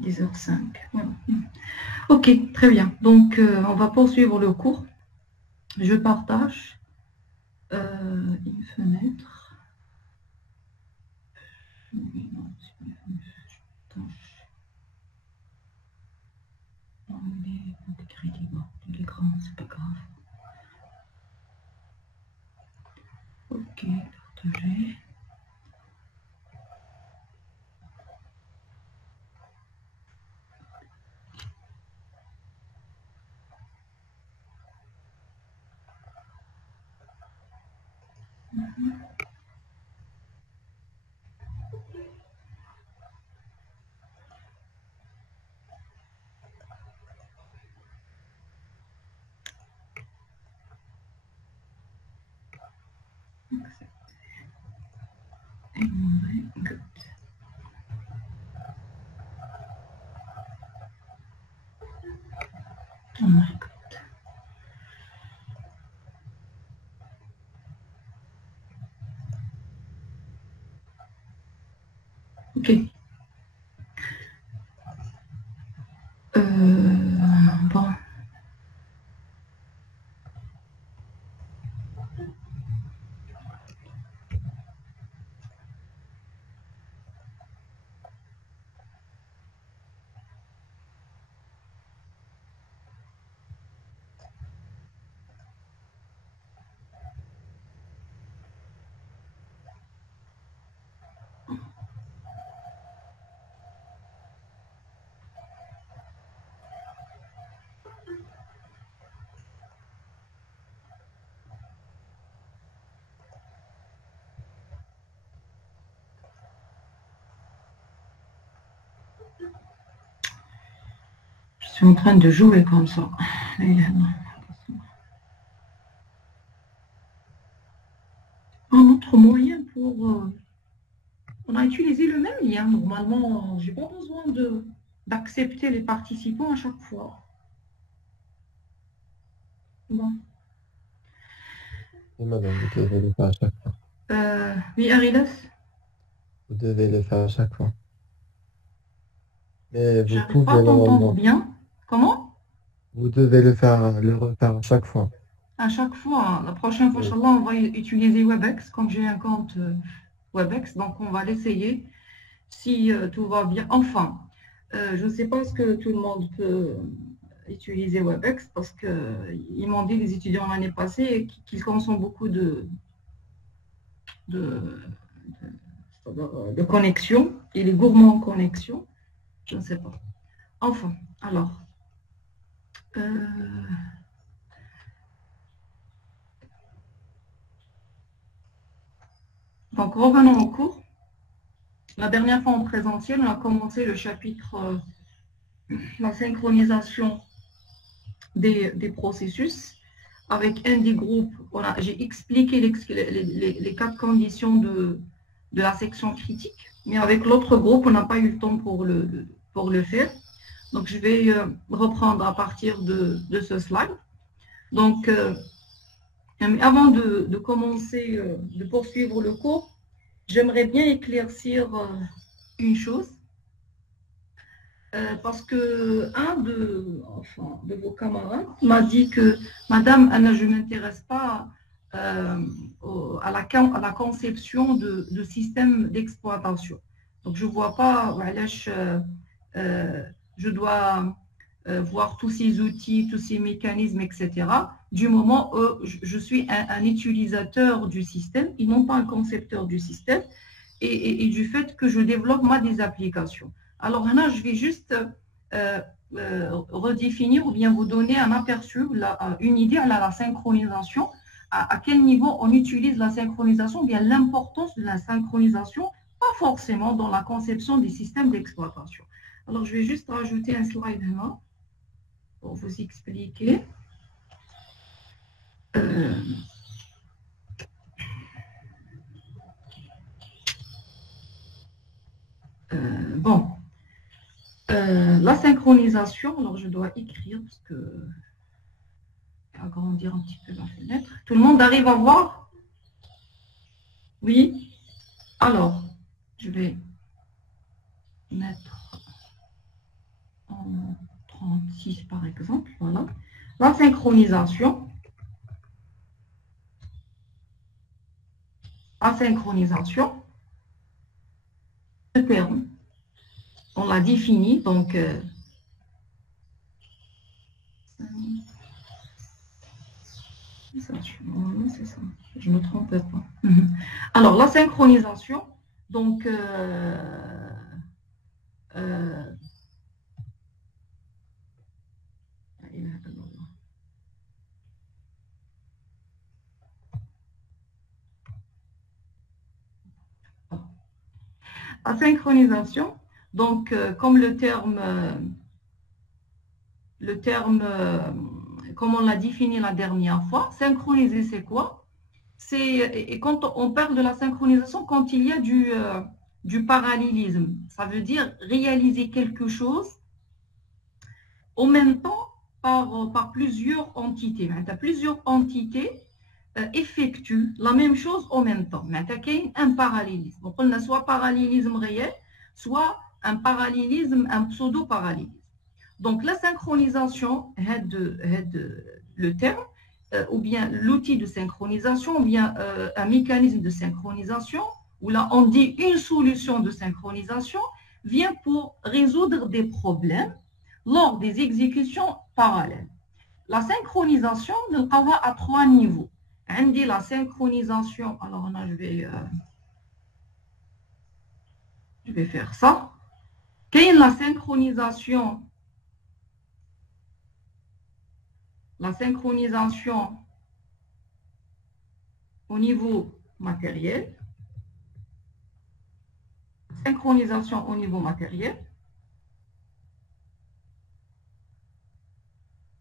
10h05. Voilà. Ok, très bien. Donc, on va poursuivre le cours. Je partage une fenêtre. Il est grand, c'est pas grave. Ok, partager. Good. Oh my God. Ok. Bon. Je suis en train de jouer comme ça. Un autre moyen pour... on a utilisé le même lien. Normalement, je n'ai pas besoin d'accepter les participants à chaque fois. Bon. Et madame, vous devez le faire à chaque fois. Oui, Aridas, Vous devez le faire à chaque fois. Mais vous j'arrive pas pouvez à t'entendre normalement. bien. Comment? Vous devez le refaire à chaque fois. À chaque fois, la prochaine fois, Oui. Inch'Allah, on va utiliser WebEx. Comme j'ai un compte WebEx, donc on va l'essayer. Si tout va bien. Enfin, je ne sais pas ce que tout le monde peut utiliser WebEx parce qu'ils m'ont dit, les étudiants l'année passée, qu'ils consomment beaucoup de, de connexion. Il est gourmand en connexion. Je ne sais pas. Enfin, alors. euh, donc, revenons au cours. La dernière fois en présentiel, on a commencé le chapitre la synchronisation des processus. Avec un des groupes, j'ai expliqué les quatre conditions de la section critique, mais avec l'autre groupe, on n'a pas eu le temps pour le faire. Donc, je vais reprendre à partir de ce slide. Donc, avant de commencer, de poursuivre le cours, j'aimerais bien éclaircir une chose. Parce que de vos camarades m'a dit que Madame, Anna, je ne m'intéresse pas à la conception de systèmes d'exploitation. Donc, je ne vois pas, je dois voir tous ces outils, tous ces mécanismes, etc. Du moment où je suis un utilisateur du système et non pas un concepteur du système et du fait que je développe des applications. Alors là, je vais juste redéfinir ou bien vous donner un aperçu, une idée à la synchronisation, à quel niveau on utilise la synchronisation, ou bien l'importance de la synchronisation, pas forcément dans la conception des systèmes d'exploitation. Alors, je vais juste rajouter un slide là pour vous expliquer. Bon, la synchronisation, alors je dois écrire parce que agrandir un petit peu la fenêtre. Tout le monde arrive à voir? Oui. Alors, je vais mettre 6 par exemple. Voilà. La synchronisation. Asynchronisation. Le terme, on l'a défini, donc c'est ça, je ne me trompe pas. Alors, la synchronisation, donc la synchronisation, donc comme le terme comme on l'a défini la dernière fois, synchroniser c'est quoi? Et quand on parle de la synchronisation, quand il y a du parallélisme, ça veut dire réaliser quelque chose en même temps par plusieurs entités. Plusieurs entités effectuent la même chose en même temps. Il y a un parallélisme. Donc, on a soit parallélisme réel, soit un parallélisme, un pseudo-parallélisme. Donc, la synchronisation, le terme, ou bien l'outil de synchronisation, ou bien un mécanisme de synchronisation, où là, on dit une solution de synchronisation, vient pour résoudre des problèmes lors des exécutions parallèles. La synchronisation, nous travaille à 3 niveaux. On dit la synchronisation, alors là, je vais faire ça. Quelle est la synchronisation? La synchronisation au niveau matériel. Synchronisation au niveau matériel.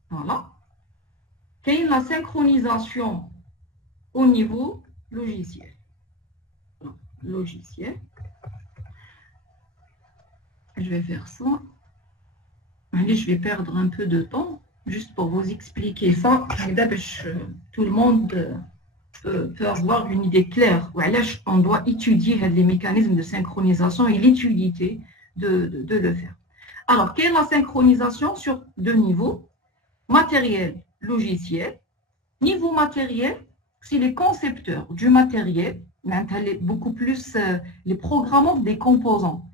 Voilà. Quelle est la synchronisation au niveau logiciel? Logiciel. Je vais faire ça. Allez, je vais perdre un peu de temps juste pour vous expliquer ça. Tout le monde peut avoir une idée claire. On doit étudier les mécanismes de synchronisation et l'utilité de le faire. Alors, quelle est la synchronisation sur 2 niveaux? Matériel, logiciel. Niveau matériel, c'est les concepteurs du matériel, beaucoup plus les programmeurs des composants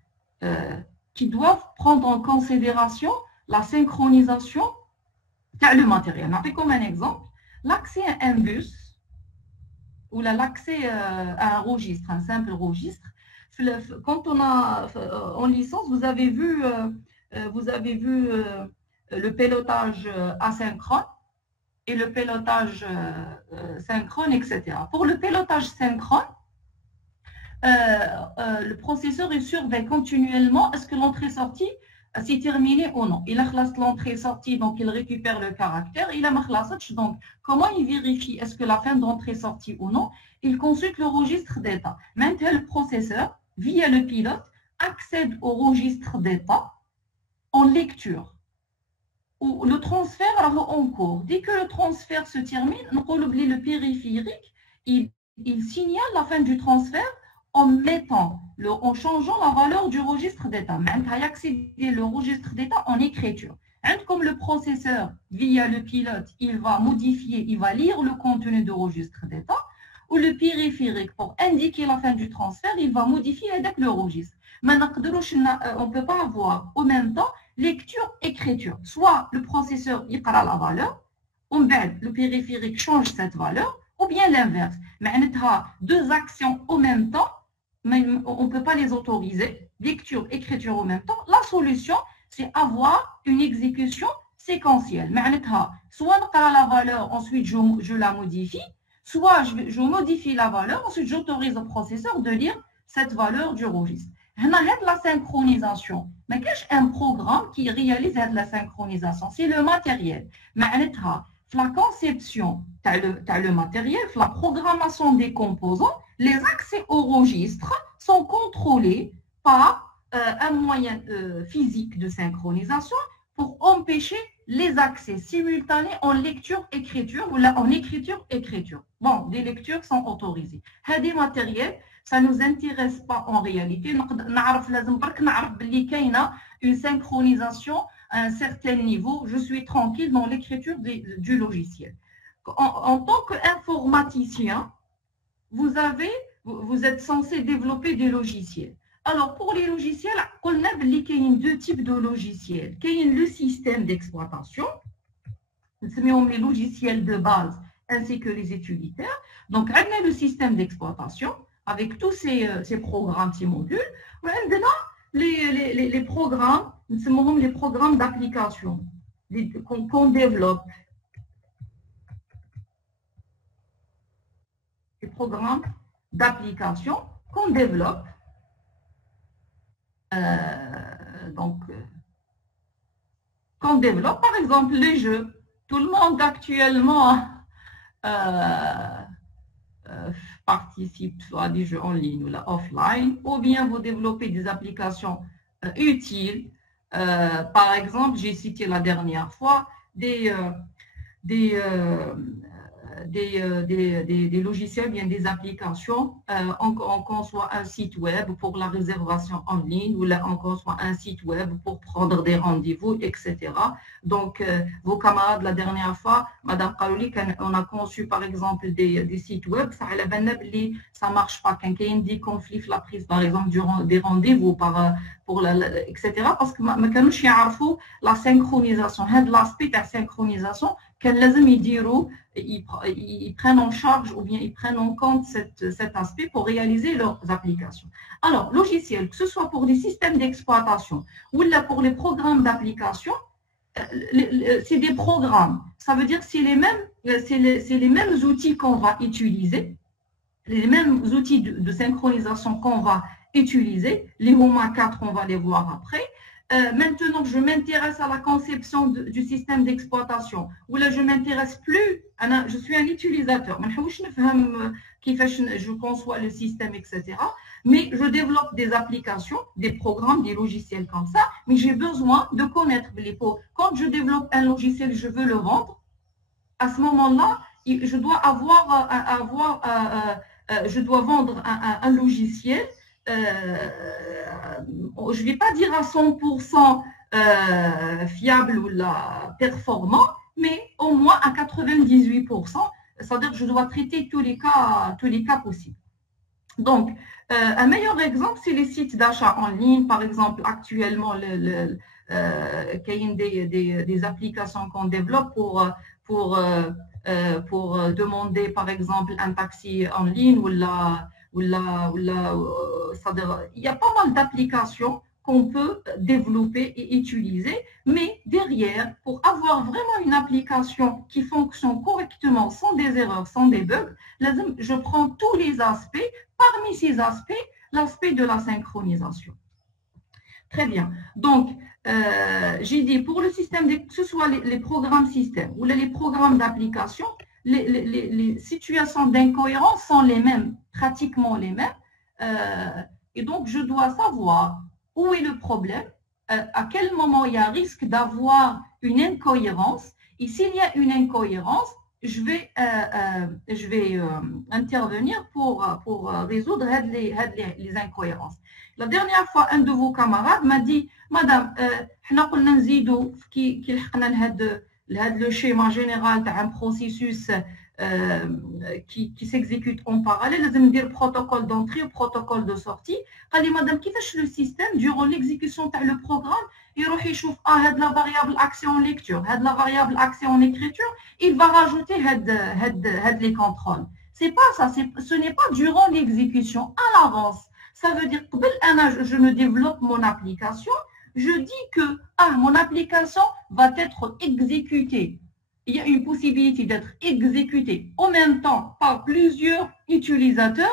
qui doivent prendre en considération la synchronisation le matériel. On fait comme un exemple, l'accès à un bus ou l'accès à un registre, un simple registre. Quand on a en licence, vous avez vu le pilotage asynchrone et le pilotage synchrone, etc. Pour le pilotage synchrone, le processeur il surveille continuellement est-ce que l'entrée-sortie s'est terminée ou non. Il a classé l'entrée-sortie, donc il récupère le caractère. Il a classé, donc comment il vérifie est-ce que la fin d'entrée-sortie ou non? Il consulte le registre d'état. Maintenant, le processeur, via le pilote, accède au registre d'état en lecture. Ou le transfert en cours. Dès que le transfert se termine, le périphérique, il signale la fin du transfert en changeant la valeur du registre d'état. Il a accédé le registre d'état en écriture. Comme le processeur, via le pilote, il va modifier, il va lire le contenu du registre d'état, ou le périphérique, pour indiquer la fin du transfert, il va modifier avec le registre. Maintenant, on ne peut pas avoir en même temps lecture-écriture. Soit le processeur il prend la valeur, le périphérique change cette valeur, ou bien l'inverse. Mais on a 2 actions en même temps, mais on ne peut pas les autoriser, lecture, écriture en même temps. La solution, c'est avoir une exécution séquentielle. Mais soit on prend la valeur, ensuite je la modifie, soit je modifie la valeur, ensuite j'autorise le processeur de lire cette valeur du registre. On a la synchronisation. Mais qu'est-ce qu'un programme qui réalise la synchronisation? C'est le matériel. Mais la conception, tu as le matériel, la programmation des composants, les accès au registre sont contrôlés par un moyen physique de synchronisation pour empêcher les accès simultanés en lecture-écriture ou en écriture-écriture. Bon, des lectures sont autorisées. Des matériels, ça ne nous intéresse pas en réalité. Nous savons une synchronisation un certain niveau, je suis tranquille dans l'écriture du logiciel. En tant qu'informaticien, vous êtes censé développer des logiciels. Alors, pour les logiciels, on a deux types de logiciels. Il y a le système d'exploitation, les logiciels de base, ainsi que les utilitaires. Donc, on a le système d'exploitation avec tous ces programmes, ces modules. On a les programmes, les programmes d'application qu'on développe. Les programmes d'application qu'on développe. Qu'on développe, par exemple, les jeux. Tout le monde actuellement participe soit à des jeux en ligne ou là, offline, ou bien vous développez des applications utiles. Par exemple, j'ai cité la dernière fois des logiciels, bien des applications, on conçoit un site web pour la réservation en ligne ou là, on conçoit un site web pour prendre des rendez-vous, etc. Donc, vos camarades, la dernière fois, Madame Kalouli, on a conçu par exemple des sites web, ça ne marche pas. Quand il y a des conflits, la prise par exemple des rendez-vous, etc. Parce que la synchronisation, l'aspect de la synchronisation, ils prennent en charge ou bien ils prennent en compte cet aspect pour réaliser leurs applications. Alors, logiciel, que ce soit pour des systèmes d'exploitation ou là pour les programmes d'application, c'est des programmes. Ça veut dire que c'est les mêmes outils qu'on va utiliser, les mêmes outils de synchronisation qu'on va utiliser. Les HOMA 4, on va les voir après. Maintenant, je m'intéresse à la conception du système d'exploitation, ou là, je ne m'intéresse plus, je suis un utilisateur, je conçois le système, etc. Mais je développe des applications, des programmes, des logiciels comme ça, mais j'ai besoin de connaître les pots. Quand je développe un logiciel, je veux le vendre, à ce moment-là, je dois vendre un logiciel. Je ne vais pas dire à 100% fiable ou performant, mais au moins à 98%. C'est-à-dire que je dois traiter tous les cas possibles. Donc, un meilleur exemple, c'est les sites d'achat en ligne. Par exemple, actuellement, il y a des applications qu'on développe pour demander, par exemple, un taxi en ligne il y a pas mal d'applications qu'on peut développer et utiliser, mais derrière, pour avoir vraiment une application qui fonctionne correctement, sans des erreurs, sans des bugs, je prends tous les aspects. Parmi ces aspects, l'aspect de la synchronisation. Très bien. Donc, j'ai dit pour le système, que ce soit les programmes système ou les programmes d'application, les situations d'incohérence sont les mêmes, pratiquement les mêmes. Et donc, je dois savoir où est le problème, à quel moment il y a risque d'avoir une incohérence. Et s'il y a une incohérence, je vais intervenir pour résoudre les incohérences. La dernière fois, un de vos camarades m'a dit, Madame, le schéma général d'un processus qui s'exécute en parallèle, il y a un protocole d'entrée et un protocole de sortie. Il dit, Madame, le système, durant l'exécution de le programme, il va voir la variable accès en lecture, la variable accès en écriture, il va rajouter les contrôles. C'est pas ça, ce n'est pas durant l'exécution, à l'avance. Ça veut dire que je me développe mon application, je dis que mon application va être exécutée. Il y a une possibilité d'être exécutée en même temps par plusieurs utilisateurs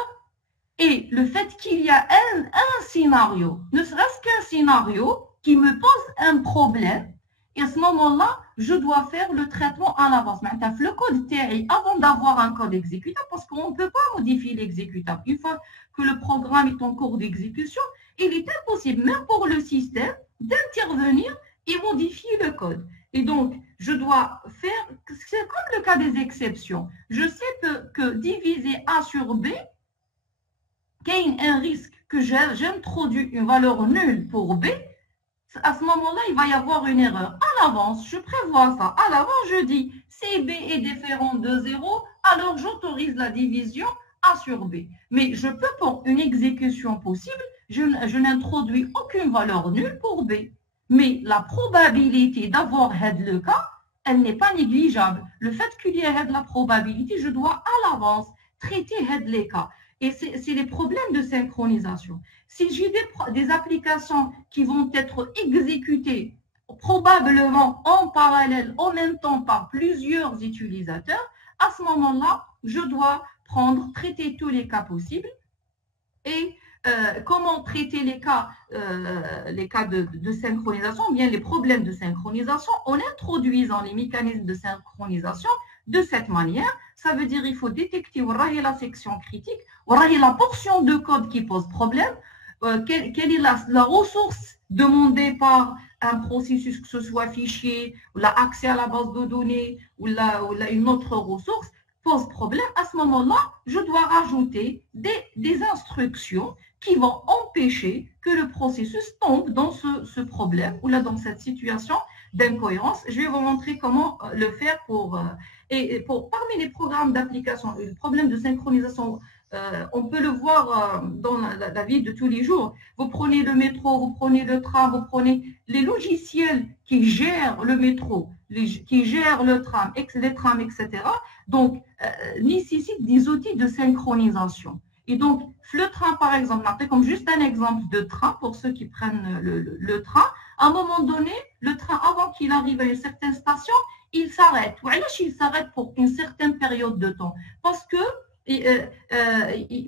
et le fait qu'il y a un scénario, ne serait-ce qu'un scénario qui me pose un problème, et à ce moment-là, je dois faire le traitement à l'avance. Maintenant, le code TRI, avant d'avoir un code exécutable, parce qu'on ne peut pas modifier l'exécutable. Une fois que le programme est en cours d'exécution, il est impossible, même pour le système, d'intervenir et modifier le code. Et donc, je dois faire, c'est comme le cas des exceptions. Je sais que diviser A sur B, qu'il y a un risque que j'introduis une valeur nulle pour B, à ce moment-là, il va y avoir une erreur. À l'avance, je prévois ça. À l'avance, je dis, si B est différent de 0, alors j'autorise la division A sur B. Mais je peux, pour une exécution possible, je n'introduis aucune valeur nulle pour B. Mais la probabilité d'avoir le cas, elle n'est pas négligeable. Le fait qu'il y ait la probabilité, je dois à l'avance traiter les cas. Et c'est les problèmes de synchronisation. Si j'ai des applications qui vont être exécutées probablement en parallèle, en même temps par plusieurs utilisateurs, à ce moment-là, je dois traiter tous les cas possibles. Et comment traiter les cas de synchronisation, ou bien les problèmes de synchronisation, en introduisant les mécanismes de synchronisation de cette manière. Ça veut dire qu'il faut détecter la section critique, la portion de code qui pose problème, quelle est la ressource demandée par un processus, que ce soit fichier, ou l'accès à la base de données, ou une autre ressource, pose problème. À ce moment-là, je dois rajouter des instructions qui vont empêcher que le processus tombe dans ce problème ou là dans cette situation d'incohérence. Je vais vous montrer comment le faire parmi les programmes d'application, le problème de synchronisation, on peut le voir dans la vie de tous les jours. Vous prenez le métro, vous prenez le tram, vous prenez les logiciels qui gèrent le métro, qui gèrent les trams, etc. Donc, nécessitent des outils de synchronisation. Et donc, le train, par exemple, comme juste un exemple de train, pour ceux qui prennent le train, à un moment donné, le train, avant qu'il arrive à une certaine station, il s'arrête. Il s'arrête pour une certaine période de temps. Parce que,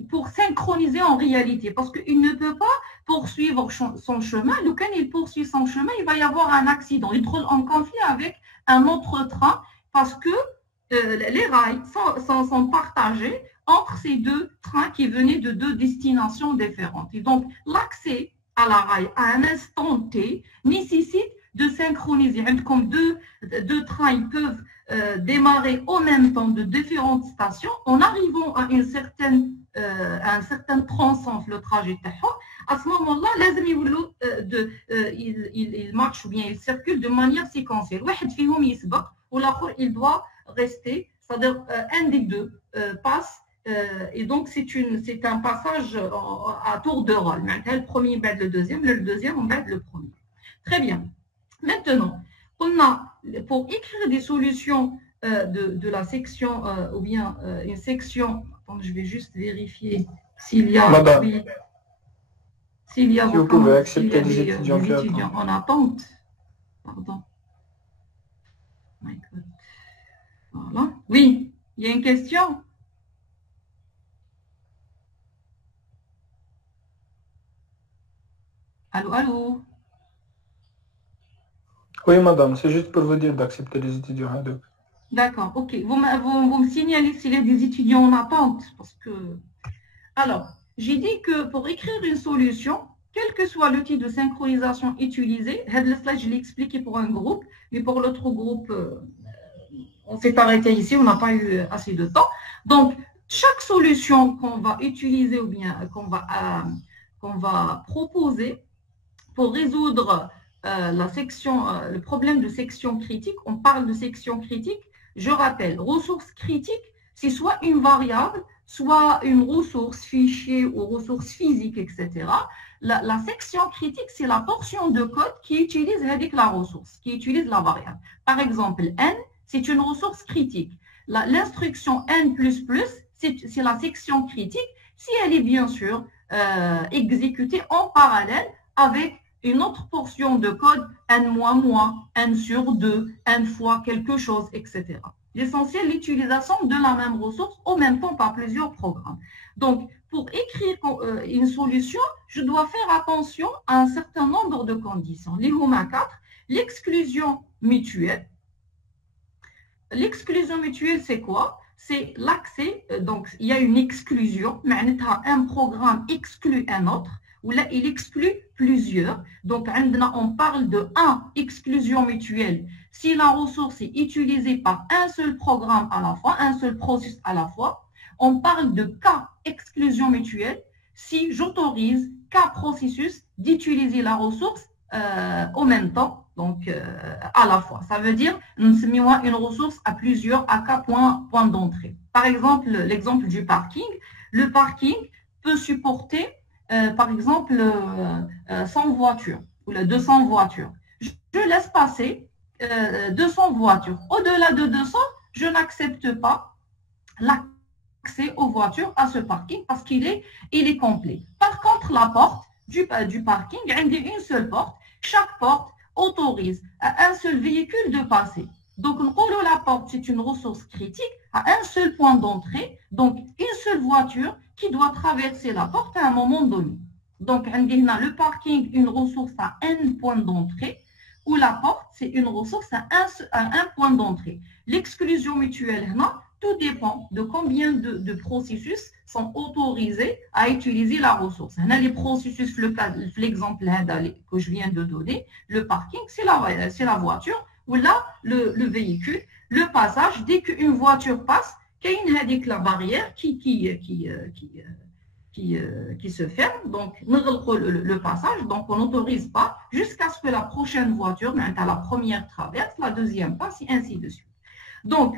pour synchroniser en réalité, parce qu'il ne peut pas poursuivre son chemin. Quand il poursuit son chemin, il va y avoir un accident. Il est en conflit avec un autre train parce que les rails sont partagés entre ces deux trains qui venaient de deux destinations différentes. Et donc, l'accès à la rail à un instant T nécessite de synchroniser. Comme deux trains, ils peuvent démarrer en même temps de différentes stations en arrivant à un certain tronçon le trajet. À ce moment-là, il marche ou bien il circule de manière séquentielle. Il doit rester, c'est-à-dire un des deux passe. Et donc, c'est un passage à tour de rôle. Le premier bat le deuxième on bat le premier. Très bien. Maintenant, pour écrire des solutions de la section ou bien une section, je vais juste vérifier s'il y a... S'il y a, si vous pouvez accepter des étudiants en attente. Pardon. Voilà. Oui, il y a une question. Allô? Oui, madame, c'est juste pour vous dire d'accepter les étudiants. D'accord, ok. Vous me signalez s'il y a des étudiants en attente. Parce que... Alors, j'ai dit que pour écrire une solution, quel que soit l'outil de synchronisation utilisé, le slide, je l'ai expliqué pour un groupe, mais pour l'autre groupe, on s'est arrêté ici, on n'a pas eu assez de temps. Donc, chaque solution qu'on va utiliser ou bien qu'on va proposer pour résoudre le problème de section critique, on parle de section critique, je rappelle, ressource critique, c'est soit une variable, soit une ressource fichier ou ressource physique, etc. La section critique, c'est la portion de code qui utilise la ressource, qui utilise la variable. Par exemple, n, c'est une ressource critique. L'instruction n++, c'est la section critique si elle est bien sûr exécutée en parallèle avec une autre portion de code, n-, n sur 2, n fois quelque chose, etc. L'essentiel, l'utilisation de la même ressource en même temps par plusieurs programmes. Donc, pour écrire une solution, je dois faire attention à un certain nombre de conditions. Les HOMA 4, l'exclusion mutuelle. L'exclusion mutuelle, c'est quoi? C'est l'accès, donc il y a une exclusion, un programme exclut un autre, ou là, il exclut plusieurs. Donc, on parle de exclusion mutuelle. Si la ressource est utilisée par un seul programme à la fois, un seul processus à la fois, on parle de cas exclusion mutuelle si j'autorise K processus d'utiliser la ressource en même temps, donc à la fois. Ça veut dire une ressource à plusieurs points d'entrée. Par exemple, l'exemple du parking. Le parking peut supporter, par exemple, 100 voitures ou 200 voitures. Je laisse passer 200 voitures. Au-delà de 200, je n'accepte pas l'accès aux voitures à ce parking parce qu'il est complet. Par contre, la porte du parking, il y a une seule porte. Chaque porte autorise à un seul véhicule de passer. Donc, la porte, c'est une ressource critique à un seul point d'entrée, donc une seule voiture qui doit traverser la porte à un moment donné. Donc, le parking, une ressource à un point d'entrée, ou la porte, c'est une ressource à un point d'entrée. L'exclusion mutuelle, tout dépend de combien de processus sont autorisés à utiliser la ressource. Les processus, l'exemple que je viens de donner, le parking, c'est la voiture, ou là, le véhicule, le passage, dès qu'une voiture passe, il y a la barrière qui se ferme, donc le passage, donc on n'autorise pas jusqu'à ce que la prochaine voiture, la première traverse, la deuxième passe, et ainsi de suite. Donc,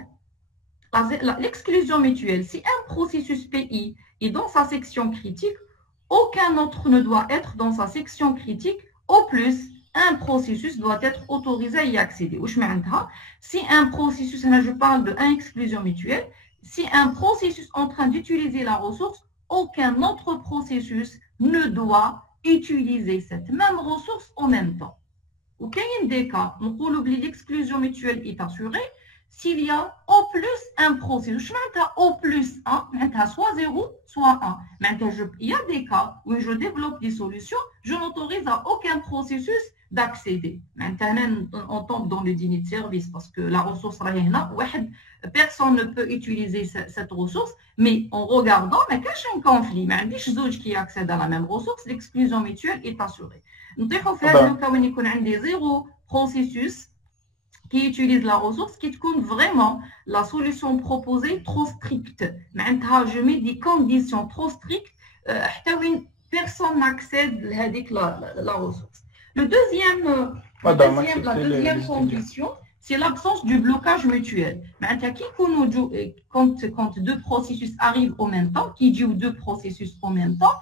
l'exclusion mutuelle, si un processus PI est dans sa section critique, aucun autre ne doit être dans sa section critique, au plus, un processus doit être autorisé à y accéder. Si un processus, je parle de exclusion mutuelle, si un processus est en train d'utiliser la ressource, aucun autre processus ne doit utiliser cette même ressource en même temps. Ok, il y a des cas, l'exclusion mutuelle est assurée s'il y a au plus un processus. Au plus 1, soit 0, soit 1. Il y a des cas où je développe des solutions, je n'autorise à aucun processus d'accéder. Maintenant, on tombe dans le déni de service parce que la ressource est là, personne ne peut utiliser cette ressource, mais en regardant, mais qu'il y a un conflit, qui accèdent à la même ressource, l'exclusion mutuelle est assurée. Nous devons faire le cas où il y a des zéro processus qui utilise la ressource, qui compte vraiment la solution proposée trop stricte. Je mets des conditions trop strictes, personne n'accède à la ressource. La deuxième condition, c'est l'absence du blocage mutuel. Quand deux processus arrivent en même temps, qui dit deux processus en même temps,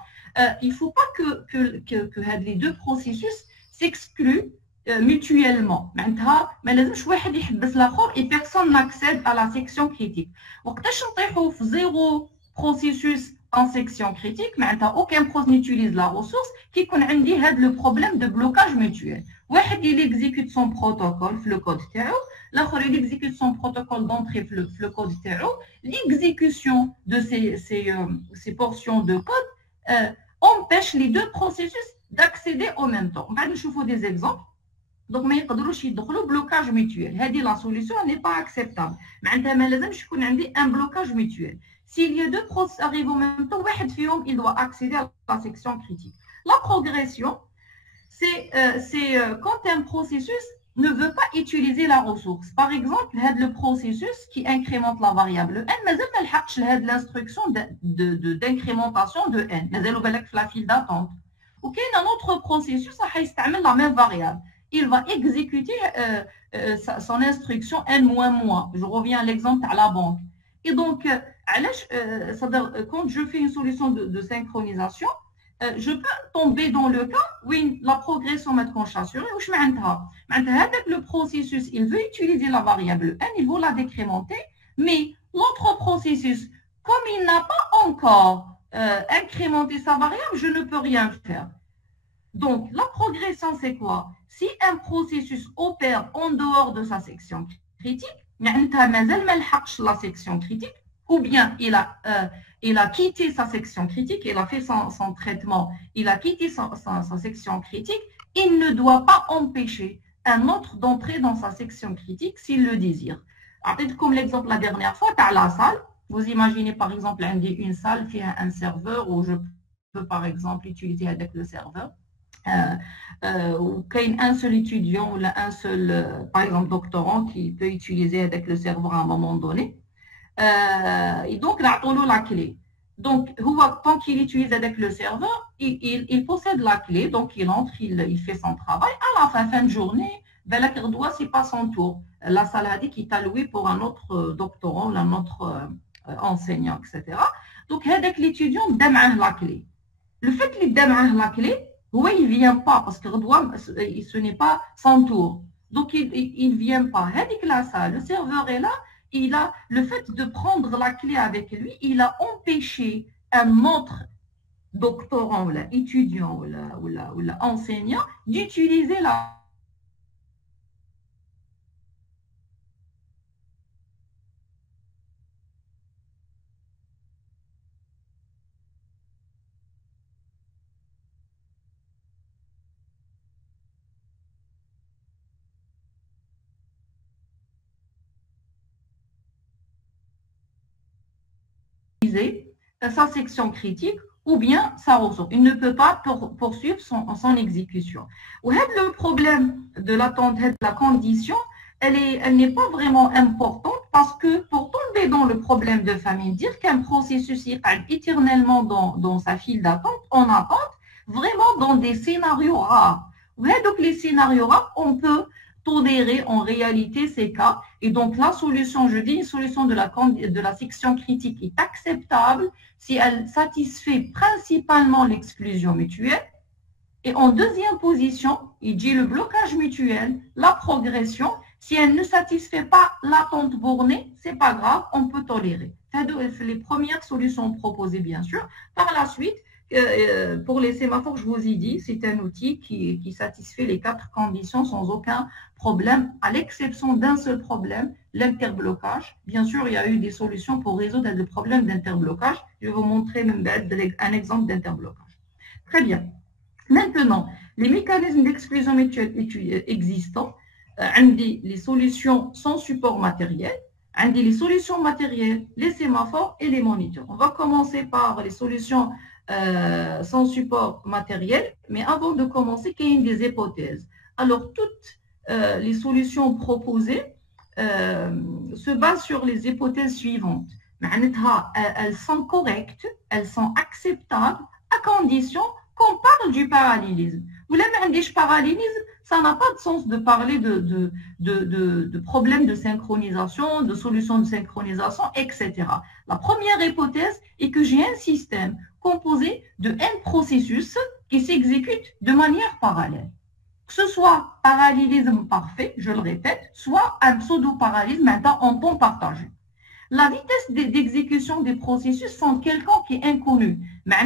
il ne faut pas que les deux processus s'excluent mutuellement. Et personne n'accède à la section critique. Zéro processus en section critique, aucun processus n'utilise la ressource, qui connaît le problème de blocage mutuel. Il exécute son protocole, le code TAO, l'autre il exécute son protocole d'entrée, le code TAO. L'exécution de ces portions de code empêche les deux processus d'accéder en même temps. Je vous des exemples. Donc, le blocage mutuel. La solution n'est pas acceptable. Un blocage mutuel. S'il y a deux processus arrivent en même temps, il doit accéder à la section critique. La progression, c'est quand un processus ne veut pas utiliser la ressource. Par exemple, le processus qui incrémente la variable n, mais l'instruction d'incrémentation de n. La file d'attente. Ok, un autre processus, ça va la même variable. Il va exécuter son instruction n-. Je reviens à l'exemple à la banque. Et donc, quand je fais une solution de synchronisation, je peux tomber dans le cas où la progression va être assurée. Le processus, il veut utiliser la variable n, il veut la décrémenter, mais l'autre processus, comme il n'a pas encore incrémenté sa variable, je ne peux rien faire. Donc, la progression, c'est quoi? Si un processus opère en dehors de sa section critique, la section critique, ou bien il a quitté sa section critique, il a fait son traitement, il a quitté sa section critique, il ne doit pas empêcher un autre d'entrer dans sa section critique s'il le désire. Comme l'exemple la dernière fois, tu as la salle. Vous imaginez par exemple une salle qui a un serveur où je peux par exemple utiliser avec le serveur. Ou qu'il y a un seul étudiant ou un seul, par exemple, doctorant qui peut utiliser avec le serveur à un moment donné. Et donc, la clé. Donc, tant qu'il utilise avec le serveur, il possède la clé, donc il entre, il fait son travail. À la fin de journée, ben, la Kirdoua, ce n'est pas son tour. La salle qui est allouée pour un autre doctorant, un autre enseignant, etc. Donc, avec l'étudiant, il la clé. Le fait qu'il donne la clé, il ne vient pas parce que ce n'est pas son tour. Donc, il ne vient pas. Le serveur est là. Le fait de prendre la clé avec lui, il a empêché un autre doctorant, ou étudiant ou enseignant d'utiliser la sa section critique ou bien sa ressource. Il ne peut pas poursuivre son exécution. Le problème de l'attente de la condition, elle n'est pas vraiment importante parce que pour tomber dans le problème de famille, dire qu'un processus est éternellement dans sa file d'attente, en attente, vraiment dans des scénarios rares. Donc les scénarios rares, on peut tolérer en réalité ces cas. Et donc la solution, je dis, une solution de la section critique est acceptable si elle satisfait principalement l'exclusion mutuelle. Et en deuxième position, il dit le blocage mutuel, la progression. Si elle ne satisfait pas l'attente bornée, c'est pas grave, on peut tolérer. C'est les premières solutions proposées, bien sûr. Par la suite, pour les sémaphores, je vous ai dit, c'est un outil qui satisfait les 4 conditions sans aucun problème, à l'exception d'un seul problème, l'interblocage. Bien sûr, il y a eu des solutions pour résoudre le problème d'interblocage. Je vais vous montrer même un exemple d'interblocage. Très bien. Maintenant, les mécanismes d'exclusion mutuelle existants, les solutions sans support matériel, les solutions matérielles, les sémaphores et les moniteurs. On va commencer par les solutions sans support matériel, mais avant de commencer, il y a des hypothèses. Alors, toutes les solutions proposées se basent sur les hypothèses suivantes. Elles sont correctes, elles sont acceptables, à condition qu'on parle du parallélisme. Vous l'avez dit, parallélisme, ça n'a pas de sens de parler de problèmes de synchronisation, de solutions de synchronisation, etc. La première hypothèse est que j'ai un système composé de n processus qui s'exécutent de manière parallèle. Que ce soit parallélisme parfait, je le répète, soit un pseudo-parallélisme maintenant en temps partagé. La vitesse d'exécution des processus sont quelqu'un qui est inconnu. Mais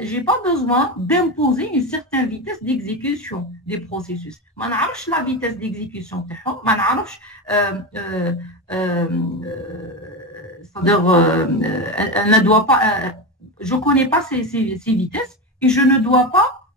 je n'ai pas besoin d'imposer une certaine vitesse d'exécution des processus. Je ne sais pas la vitesse d'exécution. Je ne connais pas ces vitesses et je ne dois pas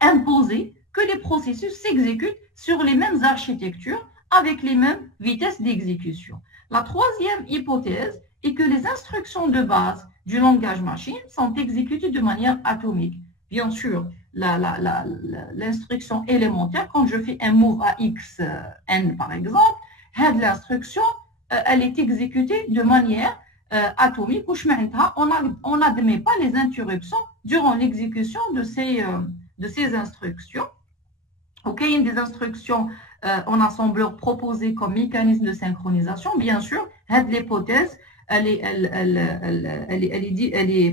imposer que les processus s'exécutent sur les mêmes architectures avec les mêmes vitesses d'exécution. La troisième hypothèse est que les instructions de base du langage machine sont exécutées de manière atomique. Bien sûr, l'instruction élémentaire, quand je fais un move à x, n par exemple, l'instruction, elle est exécutée de manière atomique. On n'admet pas les interruptions durant l'exécution de ces instructions. Ok, il y a des instructions en assembleur proposées comme mécanisme de synchronisation. Bien sûr, l'hypothèse, elle est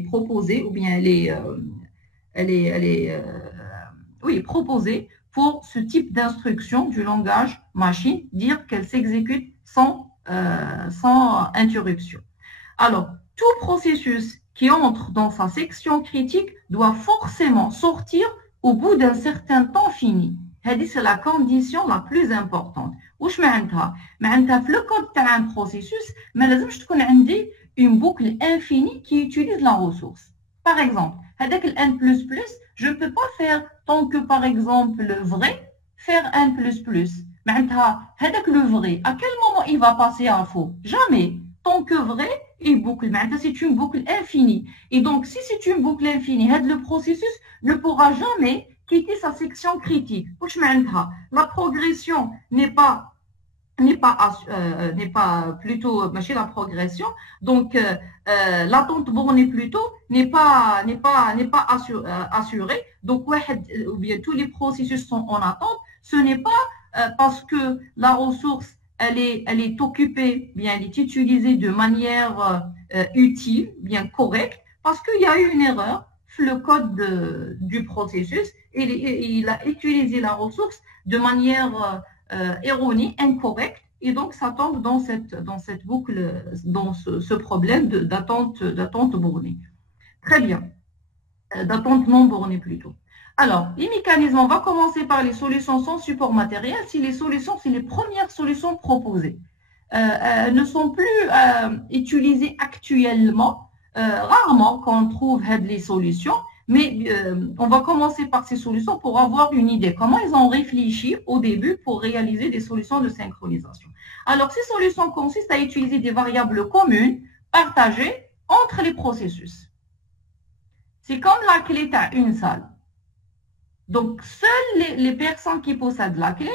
proposée ou bien elle est proposée pour ce type d'instruction du langage machine, dire qu'elle s'exécute sans interruption. Alors, tout processus qui entre dans sa section critique doit forcément sortir au bout d'un certain temps fini. C'est la condition la plus importante. واش معناتها في le code تاع un processus ما لازمش تكون عندي une boucle infinie qui utilise la ressource. Par exemple, avec le n++, je ne peux pas faire tant que par exemple le vrai faire n++. معناتها هذاك le vrai, à quel moment il va passer à faux? Jamais. Tant que vrai, il boucle. C'est une boucle infinie. Et donc, si c'est une boucle infinie, le processus ne pourra jamais quitter sa section critique. La progression n'est pas n'est pas plutôt la progression. Donc, l'attente bornée plutôt n'est pas assurée. Donc, ou bien tous les processus sont en attente. Ce n'est pas parce que la ressource, elle est occupée, bien, elle est utilisée de manière utile, bien correcte, parce qu'il y a eu une erreur, le code du processus, il a utilisé la ressource de manière erronée, incorrecte, et donc ça tombe dans cette boucle, dans ce problème d'attente bornée. Très bien, d'attente non bornée plutôt. Alors, les mécanismes, on va commencer par les solutions sans support matériel. Si les premières solutions proposées ne sont plus utilisées actuellement, rarement qu'on trouve les solutions, mais on va commencer par ces solutions pour avoir une idée comment ils ont réfléchi au début pour réaliser des solutions de synchronisation. Alors, ces solutions consistent à utiliser des variables communes partagées entre les processus. C'est comme la clé à une salle. Donc, seules les personnes qui possèdent la clé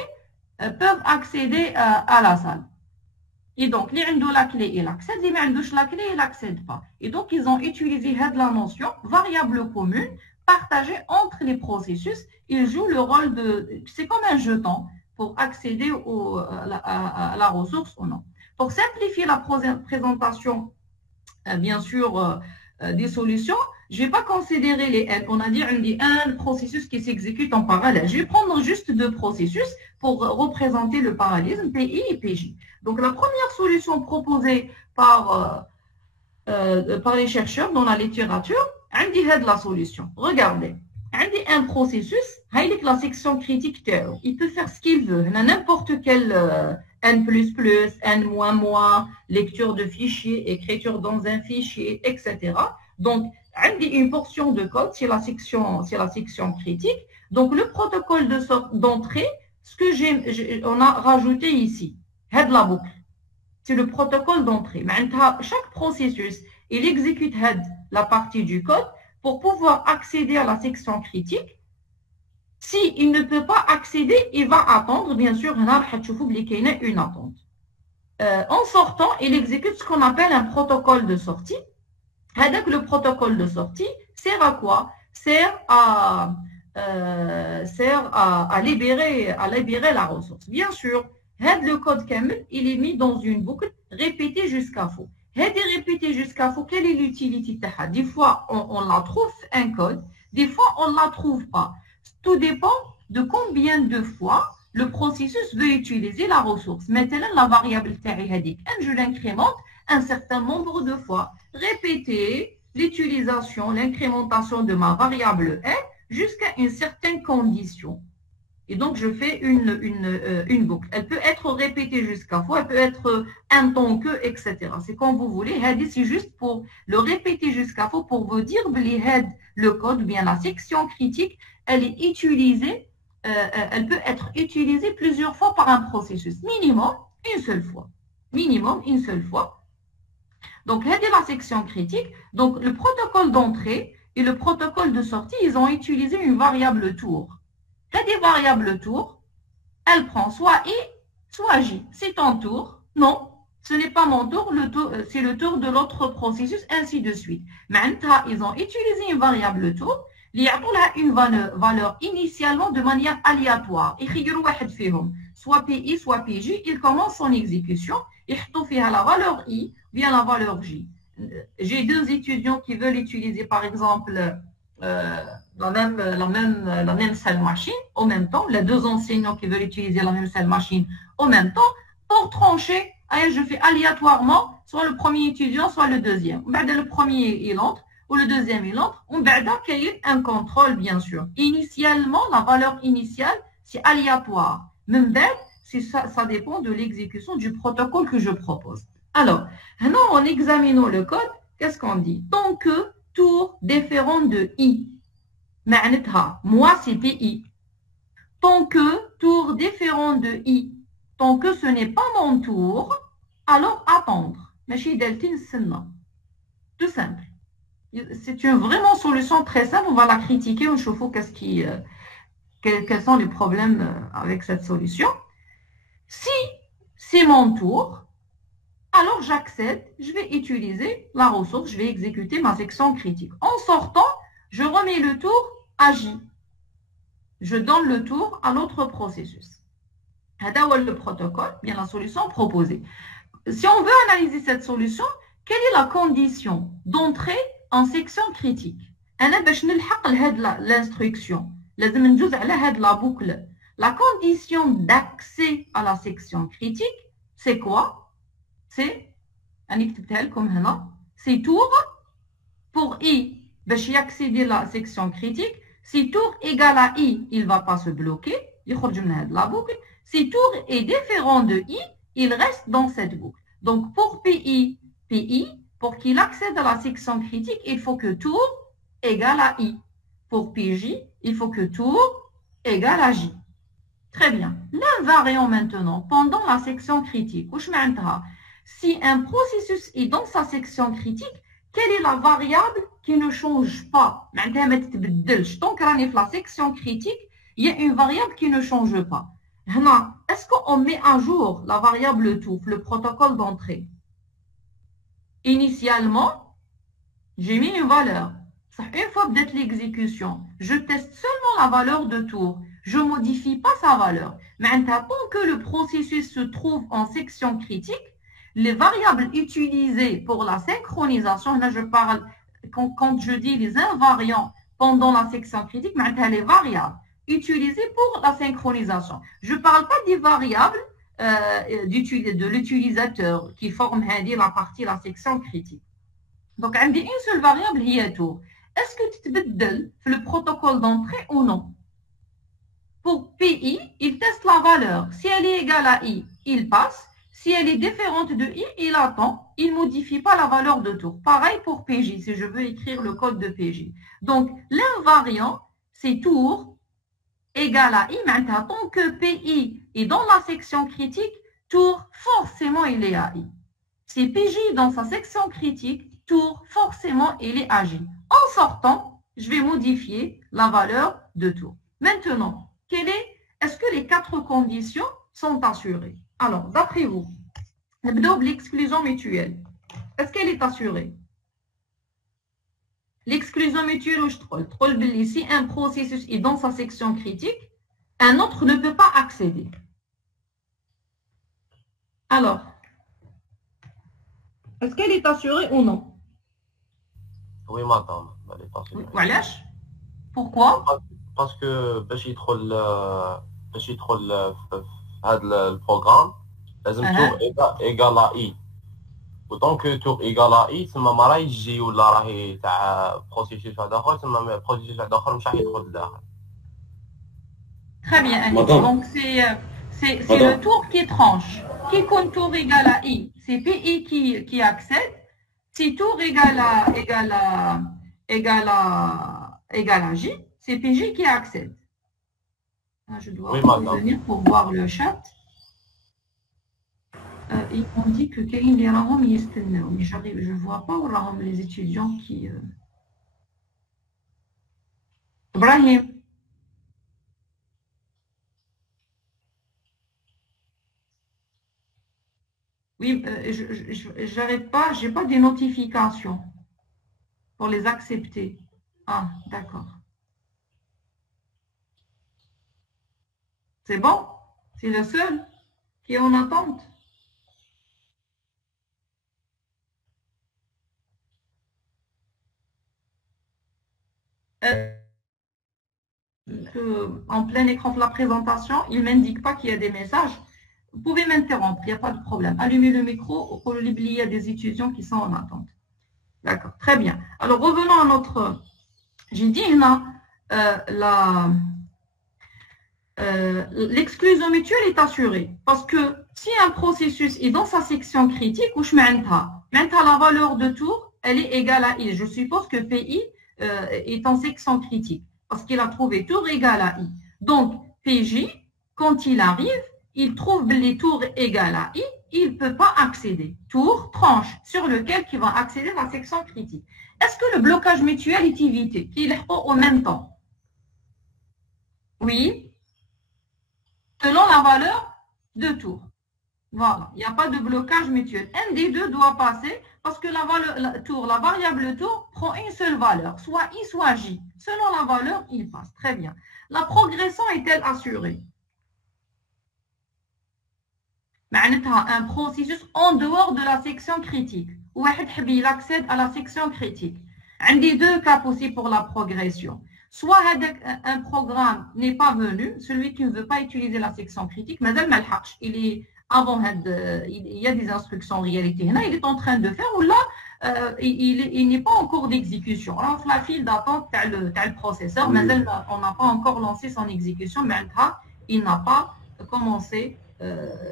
peuvent accéder à la salle. Et donc, les gens la clé, ils accèdent, les gens la clé, ils n'accèdent pas. Et donc, ils ont utilisé la notion variable commune partagée entre les processus. Ils jouent le rôle c'est comme un jeton pour accéder à la ressource ou non. Pour simplifier la présentation, bien sûr, des solutions, je ne vais pas considérer les N. On a dit un processus qui s'exécute en parallèle. Je vais prendre juste deux processus pour représenter le parallélisme, PI et PJ. Donc, la première solution proposée par les chercheurs dans la littérature, on dit la solution. Regardez, on dit un processus, la section critique, il peut faire ce qu'il veut. N'importe quel N++, N-, lecture de fichier, écriture dans un fichier, etc. Donc, on dit une portion de code, c'est la section critique. Donc, le protocole d'entrée, ce que on a rajouté ici, la boucle. C'est le protocole d'entrée. Chaque processus, il exécute la partie du code pour pouvoir accéder à la section critique. S'il ne peut pas accéder, il va attendre, bien sûr, une attente. En sortant, il exécute ce qu'on appelle un protocole de sortie. Le protocole de sortie sert à quoi? Sert à libérer la ressource. Bien sûr, le code camel, il est mis dans une boucle répétée jusqu'à faux. Répété jusqu'à faux, quelle est l'utilité? Des fois, on la trouve un code, des fois, on ne la trouve pas. Tout dépend de combien de fois le processus veut utiliser la ressource. Maintenant, la variable je l'incrémente un certain nombre de fois. Répéter l'utilisation, l'incrémentation de ma variable n jusqu'à une certaine condition. Et donc, je fais une boucle. Elle peut être répétée jusqu'à fois, elle peut être un temps que, etc. C'est comme vous voulez. C'est juste pour le répéter jusqu'à fois pour vous dire le code, bien la section critique, elle est utilisée, elle peut être utilisée plusieurs fois par un processus. Minimum, une seule fois. Minimum, une seule fois. Donc, là, la section critique. Donc, le protocole d'entrée et le protocole de sortie, ils ont utilisé une variable tour. Des variables tour, elle prend soit I, soit J. C'est ton tour. Non, ce n'est pas mon tour, c'est le tour de l'autre processus, ainsi de suite. Maintenant, ils ont utilisé une variable tour, il y a une valeur initialement de manière aléatoire. Soit PI, soit PJ, ils commencent son exécution, ils mettent la valeur I, bien la valeur J. J'ai deux étudiants qui veulent utiliser, par exemple, la même salle machine en même temps, les deux enseignants qui veulent utiliser la même salle machine en même temps, pour trancher, je fais aléatoirement, soit le premier étudiant, soit le deuxième. Le premier, il entre, ou le deuxième, il entre. On va qu'il un contrôle, bien sûr. Initialement, la valeur initiale, c'est aléatoire. Même ça dépend de l'exécution du protocole que je propose. Alors, maintenant, en examinant le code, qu'est-ce qu'on dit? Tant que tour différent de I. Moi, c'est PI. Tant que tour différent de I, tant que ce n'est pas mon tour, alors attendre. Tout simple. C'est une vraiment solution très simple. On va la critiquer, on chauffe quels sont les problèmes avec cette solution. Si c'est mon tour. Alors, j'accède, je vais utiliser la ressource, je vais exécuter ma section critique. En sortant, je remets le tour à J. Je donne le tour à l'autre processus. C'est le protocole, bien la solution proposée. Si on veut analyser cette solution, quelle est la condition d'entrée en section critique? L'instruction, la boucle. La condition d'accès à la section critique, c'est quoi? C'est tour pour I, je accéder à la section critique. Si tour égale à I, il ne va pas se bloquer, il sort de la boucle. Si tour est différent de I, il reste dans cette boucle. Donc pour PI, pour qu'il accède à la section critique, il faut que tour égale à I. Pour PJ, il faut que tour égale à J. Très bien. L'invariant maintenant, pendant la section critique, si un processus est dans sa section critique, quelle est la variable qui ne change pas? Tant qu'on est dans la section critique, il y a une variable qui ne change pas. Est-ce qu'on met à jour la variable tour, le protocole d'entrée? Initialement, j'ai mis une valeur. Une fois que l'exécution, je teste seulement la valeur de tour. Je ne modifie pas sa valeur. Mais tant que le processus se trouve en section critique, les variables utilisées pour la synchronisation, là je parle, quand je dis les invariants pendant la section critique, les variables utilisées pour la synchronisation. Je ne parle pas des variables de l'utilisateur qui forment la partie de la section critique. Donc, on a une seule variable, qui est tour. Est-ce que tu te bedel le protocole d'entrée ou non? Pour PI, il teste la valeur. Si elle est égale à I, il passe. Si elle est différente de I, il attend. Il ne modifie pas la valeur de tour. Pareil pour PJ, si je veux écrire le code de PJ. Donc, l'invariant, c'est tour égale à I. Maintenant, tant que PI est dans la section critique, tour, forcément, il est à I. Si PJ est dans sa section critique, tour, forcément, il est à J. En sortant, je vais modifier la valeur de tour. Maintenant, est-ce que les 4 conditions sont assurées? Alors, d'après vous, l'exclusion mutuelle, est-ce qu'elle est assurée? L'exclusion mutuelle, si un processus est dans sa section critique, un autre ne peut pas accéder. Alors, est-ce qu'elle est assurée ou non? Oui, madame, elle est assurée. Voilà. Pourquoi? Parce que باش يدخل في هذا البروغرام لازم tour égal à I. Autant que tour égal à I, تما ما راهي يجي ولا راهي تاع بروسيسوس واحد اخر، تما بروسيسوس واحد اخر مش راح يدخل لداخل. Très bien, Annie. Donc c'est le tour qui tranche. Qui compte tour égal à I, c'est PI qui accède. Si tour égal à J, c'est PJ qui accède. Je dois revenir pour voir le chat. Ils ont dit que Karim les Rahom mais je ne vois pas Rahom les étudiants qui. Ibrahim. Oui, je n'arrive pas, je n'ai pas des notifications pour les accepter. Ah, d'accord. C'est bon? C'est le seul qui est en attente? En plein écran de la présentation, il ne m'indique pas qu'il y a des messages. Vous pouvez m'interrompre, il n'y a pas de problème. Allumez le micro pour il y a des étudiants qui sont en attente. D'accord, très bien. Alors, revenons à notre... J'ai dit, l'exclusion mutuelle est assurée. Parce que si un processus est dans sa section critique, maintenant la valeur de tour, elle est égale à I. Je suppose que PI est en section critique. Parce qu'il a trouvé tour égal à I. Donc, PJ, quand il arrive, il trouve les tours égales à I, il ne peut pas accéder. Tour, tranche, sur lequel il va accéder à la section critique. Est-ce que le blocage mutuel est évité? Qu'il est au même temps? Oui. Selon la valeur de tour. Voilà, il n'y a pas de blocage mutuel. Un des deux doit passer parce que la variable tour prend une seule valeur, soit I, soit J. Selon la valeur, il passe. Très bien. La progression est-elle assurée? Un processus en dehors de la section critique. Il accède à la section critique. Un des deux cas possibles pour la progression. Soit un programme n'est pas venu, celui qui ne veut pas utiliser la section critique, mais il est avant, il y a des instructions en réalité. Il est en train de faire, ou là, il n'est pas encore d'exécution. Alors, la file d'attente, le processeur, mais on n'a pas encore lancé son exécution, mais il n'a pas commencé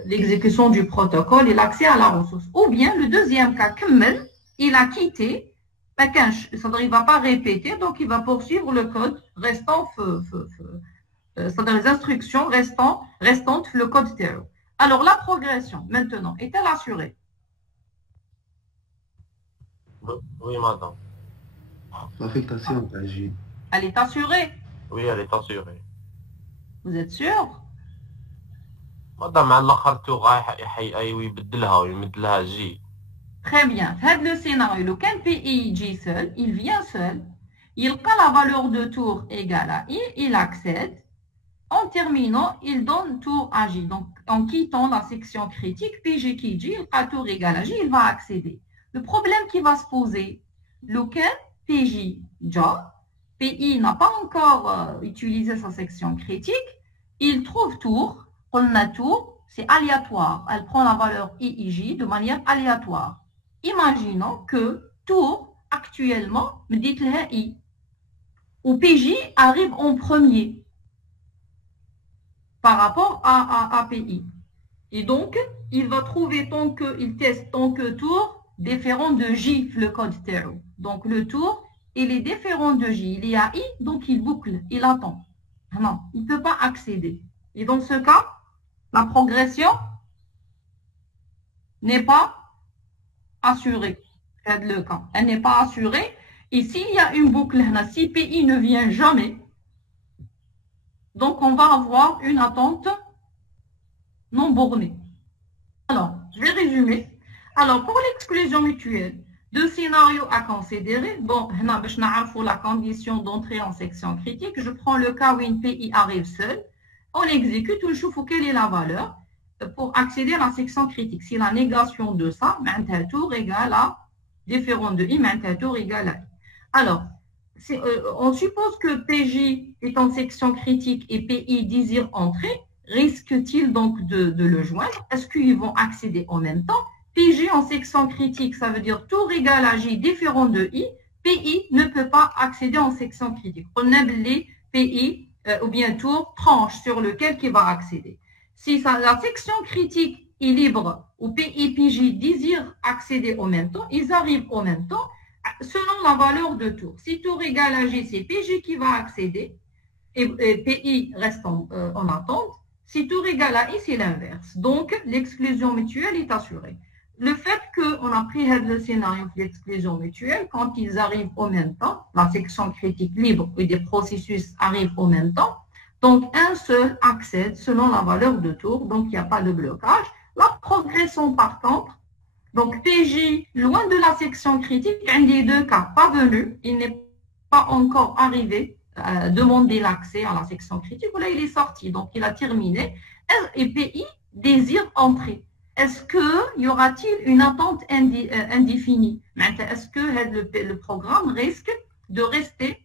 l'exécution du protocole et l'accès à la ressource. Ou bien, le deuxième cas, il a quitté, c'est-à-dire il ne va pas répéter, donc il va poursuivre le code restant, c'est-à-dire les instructions restantes, le code terreau. Alors, la progression, maintenant, est-elle assurée? Oui, madame. L'affectation d'agir. Elle est assurée? Oui, elle est assurée. Vous êtes sûr? madame, على الآخر تو يبدلها ويمد لها J. Très bien. Dans le scénario, le PI J seul, il vient seul, il a la valeur de tour égale à I, il accède. En terminant, il donne tour à J. Donc, en quittant la section critique, PG qui J, il a tour égal à J, il va accéder. Le problème qui va se poser, lequel PJ J, PI n'a pas encore utilisé sa section critique, il trouve tour, on a tour, c'est aléatoire. Elle prend la valeur IIJ de manière aléatoire. Imaginons que tour, actuellement, me dit le I, ou PJ arrive en premier par rapport à API. Et donc, il va trouver il teste tant que tour différent de J, le code terreau. Donc, le tour, il est différent de J. Il est à I, donc il boucle, il attend. Non, il ne peut pas accéder. Et dans ce cas, la progression n'est pas assurée. C'est le cas. Elle n'est pas assurée. Et s'il y a une boucle, si PI ne vient jamais, donc on va avoir une attente non bornée. Alors, je vais résumer. Alors, pour l'exclusion mutuelle, deux scénarios à considérer. Bon, pour la condition d'entrée en section critique, je prends le cas où une PI arrive seule. On exécute, on chouffe quelle est la valeur pour accéder à la section critique. Si la négation de ça, un tour égale à différent de I, un tour égale à I. Alors, on suppose que PJ est en section critique et PI désire entrer. Risque-t-il donc de le joindre? Est-ce qu'ils vont accéder en même temps? PJ en section critique, ça veut dire tour égal à J différent de I. PI ne peut pas accéder en section critique. On aime les PI ou bien tour tranche sur lequel il va accéder. Si la section critique est libre ou PI PJ désirent accéder en même temps, ils arrivent en même temps selon la valeur de tour. Si tour égal à J, c'est PJ qui va accéder et PI reste en attente. Si tour égal à I, c'est l'inverse. Donc, l'exclusion mutuelle est assurée. Le fait qu'on a pris le scénario de l'exclusion mutuelle, quand ils arrivent en même temps, la section critique libre et des processus arrivent en même temps, donc un seul accède selon la valeur de tour, donc il n'y a pas de blocage. La progression par contre, donc PJ, loin de la section critique, un des deux cas pas venu, il n'est pas encore arrivé à demander l'accès à la section critique, là il est sorti, donc il a terminé, et PI désire entrer. Est-ce qu'il y aura-t-il une attente indéfinie? Est-ce que le programme risque de rester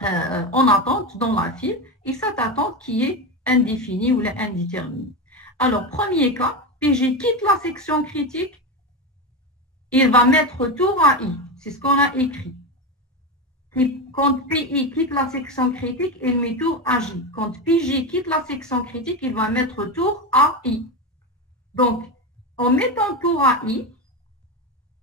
en attente dans la file et cette attente qui est indéfinie ou indéterminée? Alors, premier cas, PJ quitte la section critique, il va mettre tour à I. C'est ce qu'on a écrit. Quand PI quitte la section critique, il met tour à J. Quand PJ quitte la section critique, il va mettre tour à I. Donc, en mettant tour à I,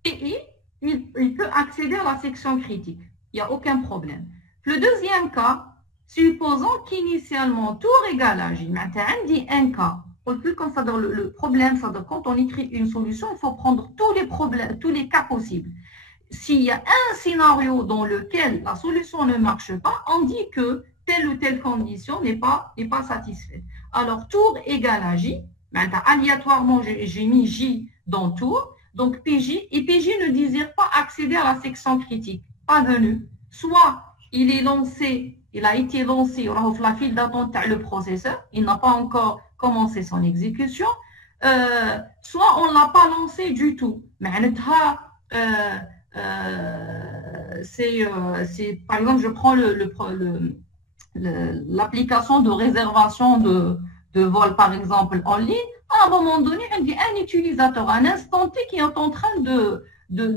PI, il peut accéder à la section critique. Il n'y a aucun problème. Le deuxième cas, supposons qu'initialement tour égale à J. Maintenant, on dit un cas. Comme ça, le problème, c'est que quand on écrit une solution, il faut prendre tous les cas possibles. S'il y a un scénario dans lequel la solution ne marche pas, on dit que telle ou telle condition n'est pas satisfaite. Alors, tour égale à J, Aléatoirement, j'ai mis J dans tour, donc PJ, et PJ ne désire pas accéder à la section critique, pas venu. Soit il est lancé, il a été lancé, on a la file d'attente le processeur, il n'a pas encore commencé son exécution, soit on ne l'a pas lancé du tout. C'est par exemple, je prends l'application de réservation de vol, par exemple, en ligne. À un moment donné, on dit un utilisateur, un instant T qui est en train de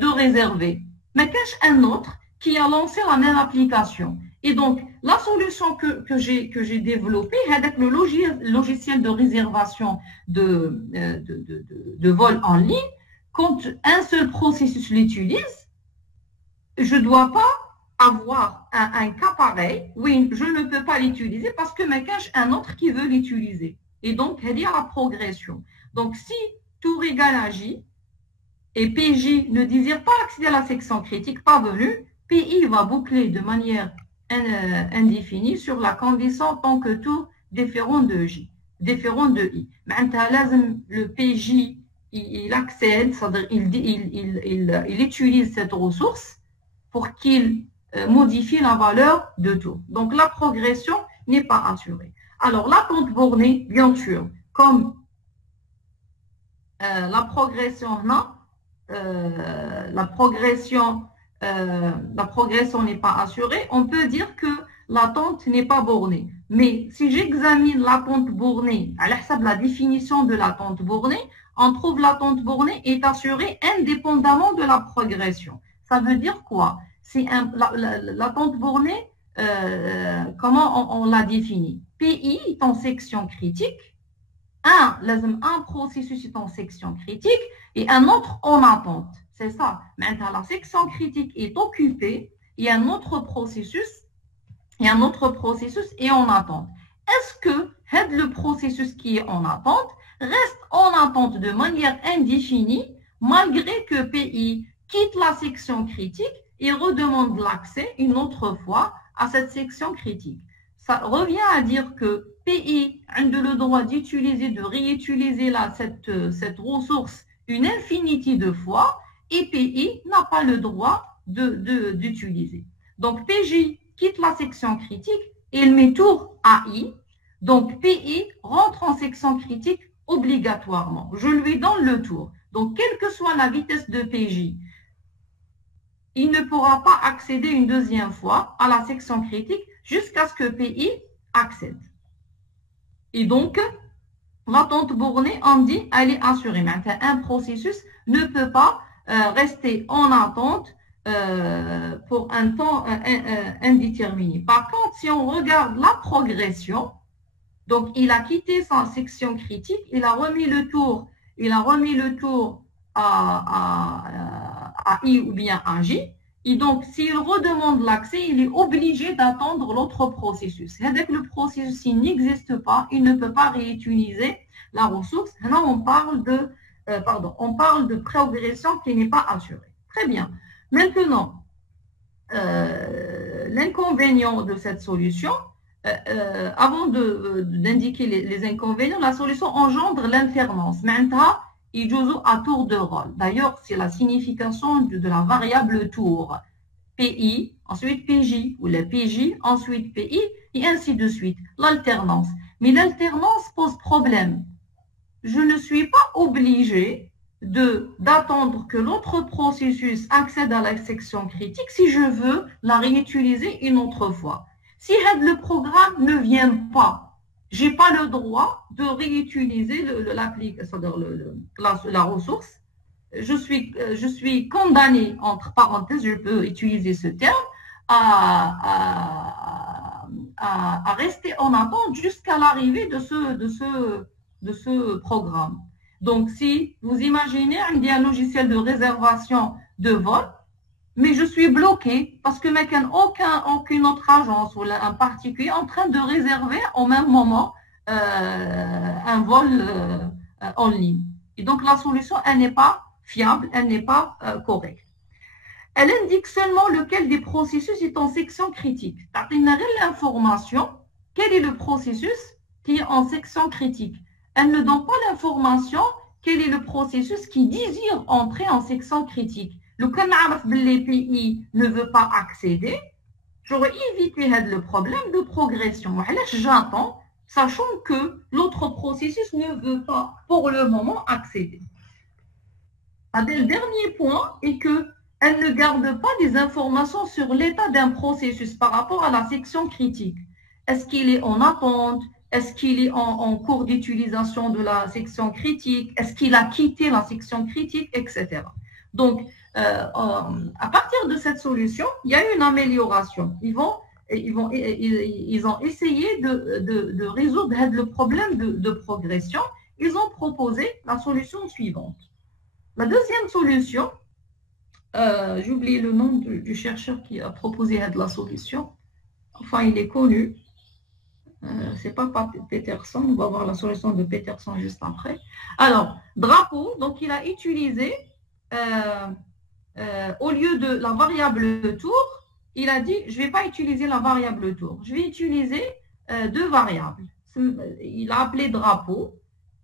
réserver. Mais qu'est-ce un autre qui a lancé la même application? Et donc, la solution que j'ai développée, avec le logiciel de réservation de vol en ligne, quand un seul processus l'utilise, je ne dois pas avoir un cas pareil. Oui, je ne peux pas l'utiliser parce que me cache un autre qui veut l'utiliser. Et donc, il y a la progression. Donc, si tour égale à J et PJ ne désire pas accéder à la section critique, pas venu, PI va boucler de manière indéfinie sur la condition tant que tour différent de J, différent de I. Maintenant, le PJ, il accède, c'est-à-dire il utilise cette ressource pour qu'il modifie la valeur de tour. Donc, la progression n'est pas assurée. Alors, l'attente bornée, bien sûr, comme la progression n'est pas assurée, on peut dire que l'attente n'est pas bornée. Mais si j'examine l'attente bornée, à la définition de l'attente bornée, on trouve l'attente bornée est assurée indépendamment de la progression. Ça veut dire quoi? C'est l'attente bornée, comment on l'a définit? PI est en section critique, un processus est en section critique et un autre en attente. C'est ça. Maintenant, la section critique est occupée et un autre processus est en attente. Est-ce que le processus qui est en attente reste en attente de manière indéfinie malgré que PI quitte la section critique et redemande l'accès une autre fois à cette section critique? Ça revient à dire que PI a le droit d'utiliser, de réutiliser cette ressource une infinité de fois et PI n'a pas le droit d'utiliser. Donc, PJ quitte la section critique et il met tour à I. Donc, PI rentre en section critique obligatoirement. Je lui donne le tour. Donc, quelle que soit la vitesse de PJ, il ne pourra pas accéder une deuxième fois à la section critique jusqu'à ce que PI accède. Et donc, l'attente bornée, on dit, elle est assurée. Maintenant, un processus ne peut pas rester en attente pour un temps indéterminé. Par contre, si on regarde la progression, donc il a quitté sa section critique, il a remis le tour à I ou bien à J. Et donc, s'il redemande l'accès, il est obligé d'attendre l'autre processus. Avec le processus, s'il n'existe pas, il ne peut pas réutiliser la ressource. Là, on parle de progression qui n'est pas assurée. Très bien. Maintenant, l'inconvénient de cette solution, avant d'indiquer les inconvénients, la solution engendre l'alternance. Maintenant, il joue à tour de rôle. D'ailleurs, c'est la signification de la variable tour. PI, ensuite PJ, ou le PJ, ensuite PI, et ainsi de suite. L'alternance. Mais l'alternance pose problème. Je ne suis pas obligé d'attendre que l'autre processus accède à la section critique si je veux la réutiliser une autre fois. Si le programme ne vient pas, je n'ai pas le droit de réutiliser la ressource. Je suis condamné, entre parenthèses, je peux utiliser ce terme, à rester en attente jusqu'à l'arrivée de ce programme. Donc, si vous imaginez un logiciel de réservation de vol, mais je suis bloqué parce que aucune autre agence ou un particulier est en train de réserver au même moment un vol en ligne. Et donc, la solution, elle n'est pas fiable, elle n'est pas correcte. Elle indique seulement lequel des processus est en section critique. C'est-à-dire l'information, quel est le processus qui est en section critique. elle ne donne pas l'information quel est le processus qui désire entrer en section critique. Le canard les pays ne veut pas accéder, j'aurais évité le problème de progression. J'attends, sachant que l'autre processus ne veut pas pour le moment accéder. Le dernier point est qu'elle ne garde pas des informations sur l'état d'un processus par rapport à la section critique. Est-ce qu'il est en attente? Est-ce qu'il est en cours d'utilisation de la section critique? Est-ce qu'il a quitté la section critique, etc. Donc, à partir de cette solution, il y a une amélioration. Ils ont essayé de résoudre le problème de progression. Ils ont proposé la solution suivante. La deuxième solution, j'ai oublié le nom du chercheur qui a proposé la solution. Enfin, il est connu. C'est pas Peterson, on va voir la solution de Peterson juste après. Alors, drapeau, donc il a utilisé, au lieu de la variable tour, il a dit, je ne vais pas utiliser la variable tour, je vais utiliser deux variables. Il a appelé drapeau.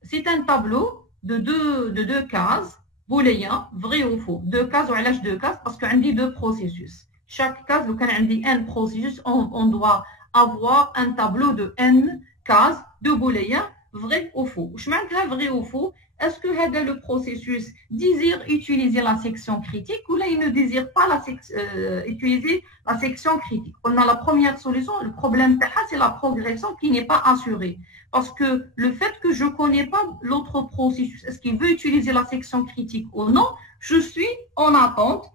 C'est un tableau de deux cases, booléen, vrai ou faux. Deux cases, ou à l'âge deux cases, parce qu'on dit deux processus. Chaque case, quand on dit un processus, on doit avoir un tableau de n cases de booléen, vrai ou faux. Je m'intéresse vrai ou faux. Est-ce que le processus désire utiliser la section critique ou là il ne désire pas utiliser la section critique? On a la première solution, le problème c'est la progression qui n'est pas assurée. Parce que le fait que je ne connais pas l'autre processus, est-ce qu'il veut utiliser la section critique ou non, je suis en attente.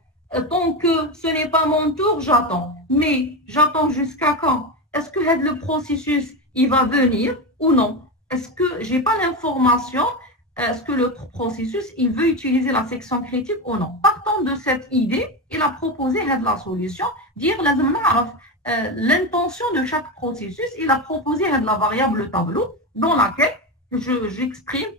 Tant que ce n'est pas mon tour, j'attends. Mais j'attends jusqu'à quand? Est-ce que le processus, il va venir ou non? Est-ce que je n'ai pas l'information? Est-ce que le processus, il veut utiliser la section critique ou non? Partant de cette idée, il a proposé la solution, dire l'intention de chaque processus. Il a proposé la variable tableau dans laquelle j'exprime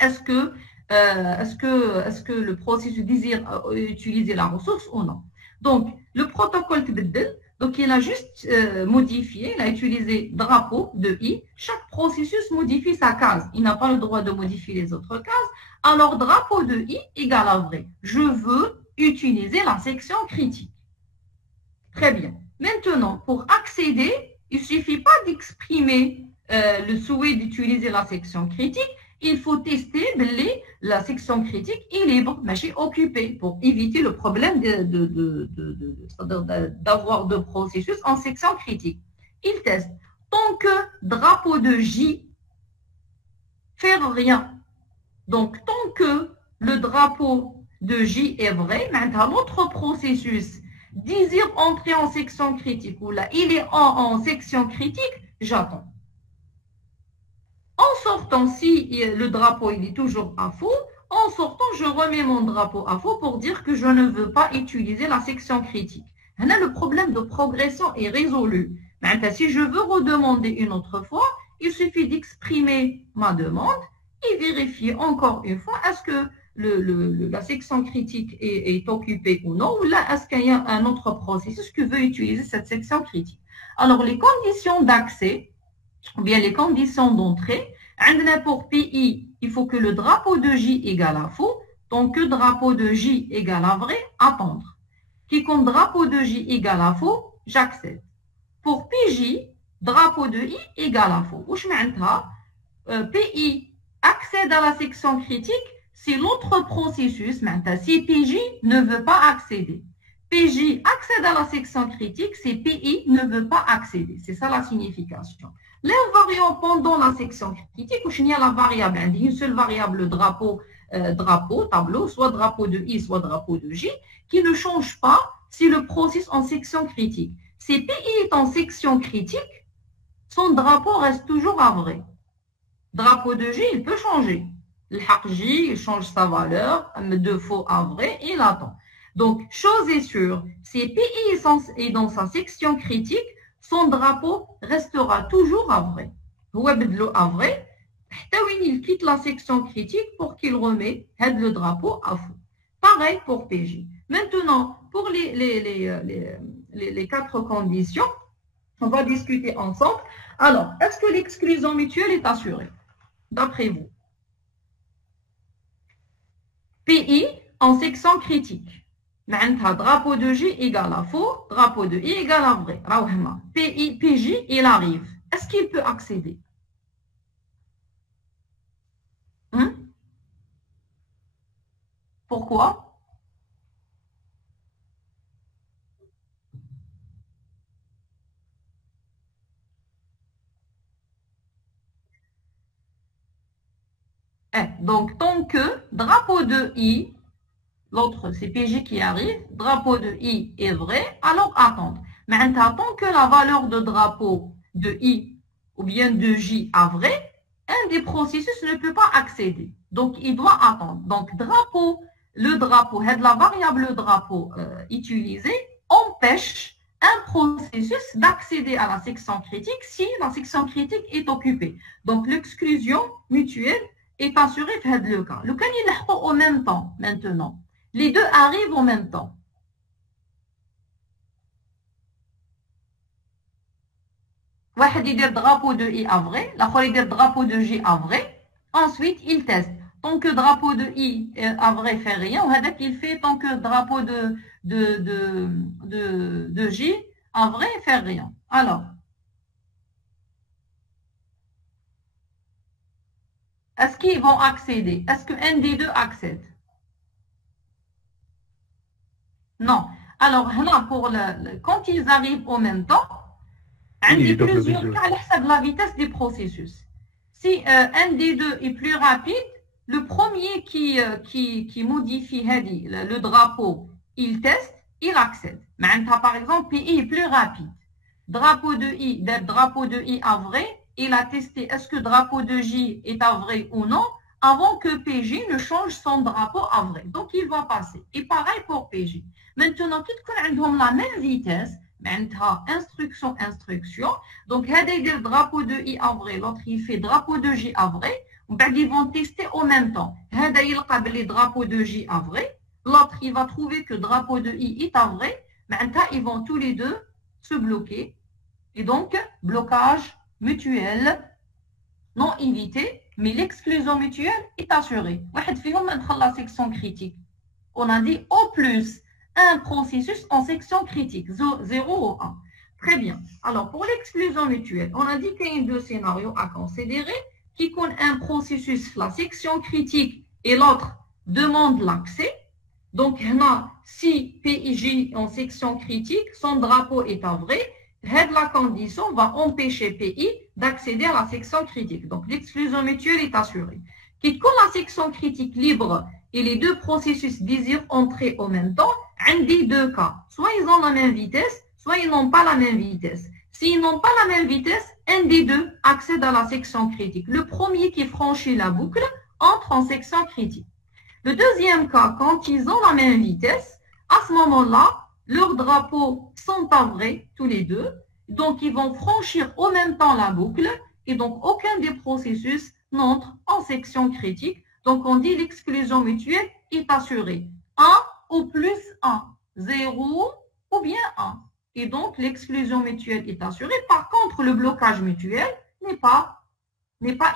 est-ce que le processus désire utiliser la ressource ou non. Donc, le protocole TBDL, donc il a juste modifié, il a utilisé drapeau de i. Chaque processus modifie sa case. Il n'a pas le droit de modifier les autres cases. Alors, drapeau de i égale à vrai. Je veux utiliser la section critique. Très bien. Maintenant, pour accéder, il ne suffit pas d'exprimer le souhait d'utiliser la section critique. Il faut tester la section critique est libre, mais occupée, pour éviter le problème d'avoir deux processus en section critique. Il teste. Tant que drapeau de J fait rien, donc tant que le drapeau de J est vrai, maintenant l'autre processus désire entrer en section critique, ou là il est en section critique, j'attends. En sortant, si le drapeau il est toujours à faux, en sortant, je remets mon drapeau à faux pour dire que je ne veux pas utiliser la section critique. Là, le problème de progression est résolu. Maintenant, si je veux redemander une autre fois, il suffit d'exprimer ma demande et vérifier encore une fois est-ce que la section critique est occupée ou non, ou là, est-ce qu'il y a un autre processus qui veut utiliser cette section critique. Alors, les conditions d'accès, ou bien les conditions d'entrée, pour PI, il faut que le drapeau de J égale à faux, donc que drapeau de J égale à vrai, attendre. Qui compte drapeau de J égale à faux, j'accède. Pour PJ, drapeau de I égale à faux. PI accède à la section critique si l'autre processus, maintenant, si PJ ne veut pas accéder. PJ accède à la section critique si PI ne veut pas accéder. C'est ça la signification. L'invariant pendant la section critique, il y a la variable, une seule variable drapeau, tableau, soit drapeau de I, soit drapeau de J, qui ne change pas si le processus en section critique. Si PI est en section critique, son drapeau reste toujours à vrai. Drapeau de J, il peut changer. Le J, il change sa valeur, de faux à vrai, et il attend. Donc, chose est sûre, si PI est dans sa section critique, son drapeau restera toujours à vrai. À vrai, il quitte la section critique pour qu'il remet le drapeau à faux. Pareil pour PJ. Maintenant, pour les quatre conditions, on va discuter ensemble. Alors, est-ce que l'exclusion mutuelle est assurée? d'après vous? PI en section critique. معناتها drapeau de J égale à faux, drapeau de I égale à vrai. PJ, il arrive. Est-ce qu'il peut accéder? Pourquoi? Donc, tant que drapeau de I, l'autre c'est PJ qui arrive, drapeau de I est vrai, alors attendre. Mais tant que la valeur de drapeau de I ou bien de J est vrai, un des processus ne peut pas accéder. Donc, il doit attendre. Donc, drapeau, le drapeau, la variable drapeau utilisée empêche un processus d'accéder à la section critique si la section critique est occupée. Donc, l'exclusion mutuelle est assurée dans le cas. Le cas, il est au même temps maintenant. Les deux arrivent en même temps. واحد يدير drapeau de I à vrai, l'autre يدير drapeau de J à vrai. Ensuite, il teste. Tant que drapeau de I à vrai fait rien, il fait tant que drapeau de J à vrai fait rien. Alors, est-ce qu'ils vont accéder? Est-ce qu'un des deux accède? Non. Alors, là, quand ils arrivent en même temps, il y a plusieurs cas à la vitesse des processus. Si un des deux est plus rapide, le premier qui modifie le drapeau, il teste, il accède. Par exemple, PI est plus rapide. Drapeau de I à vrai, il a testé est-ce que drapeau de J est à vrai ou non avant que PJ ne change son drapeau à vrai. Donc, il va passer. Et pareil pour PJ. Maintenant, quand on a la même vitesse, instruction. Donc, il y a le drapeau de I à vrai, l'autre il fait drapeau de J à vrai. Ils vont tester en même temps. Il y a le drapeau de J à vrai, l'autre il va trouver que drapeau de I est à vrai. Ils vont tous les deux se bloquer. Et donc, blocage mutuel non évité, mais l'exclusion mutuelle est assurée. La section critique. On a dit au plus un processus en section critique, 0 ou 1. Très bien. Alors, pour l'exclusion mutuelle, on a dit qu'il y a deux scénarios à considérer qui connaît un processus, la section critique, et l'autre demande l'accès. Donc, si PIJ en section critique, son drapeau est à vrai, la condition va empêcher PI d'accéder à la section critique. Donc, l'exclusion mutuelle est assurée. Quand la section critique libre et les deux processus désirent entrer en même temps, un des deux cas, soit ils ont la même vitesse, soit ils n'ont pas la même vitesse. S'ils n'ont pas la même vitesse, un des deux accède à la section critique. Le premier qui franchit la boucle entre en section critique. Le deuxième cas, quand ils ont la même vitesse, à ce moment-là, leurs drapeaux sont à vrai, tous les deux. Donc, ils vont franchir en même temps la boucle et donc aucun des processus n'entre en section critique. Donc, on dit l'exclusion mutuelle est assurée. 1 ou plus 1, 0 ou bien 1. Et donc, l'exclusion mutuelle est assurée. Par contre, le blocage mutuel n'est pas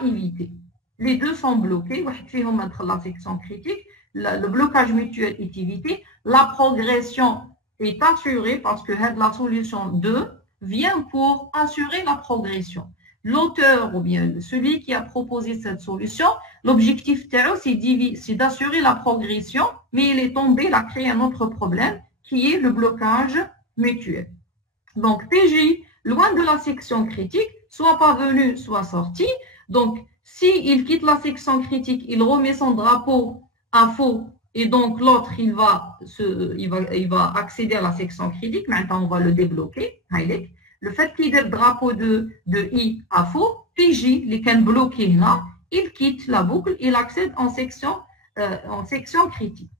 évité. Les deux sont bloqués. La section critique, le blocage mutuel est évité. La progression est assurée parce que la solution 2 vient pour assurer la progression. L'auteur ou bien celui qui a proposé cette solution, l'objectif c'est d'assurer la progression, mais il est tombé, il a créé un autre problème qui est le blocage mutuel. Donc, PJ, loin de la section critique, soit pas venu, soit sorti. Donc, s'il quitte la section critique, il remet son drapeau à faux et donc l'autre, il va accéder à la section critique. Maintenant, on va le débloquer. Le fait qu'il ait le drapeau de I à faux, PJ, les can bloqué là, il quitte la boucle, il accède en section critique.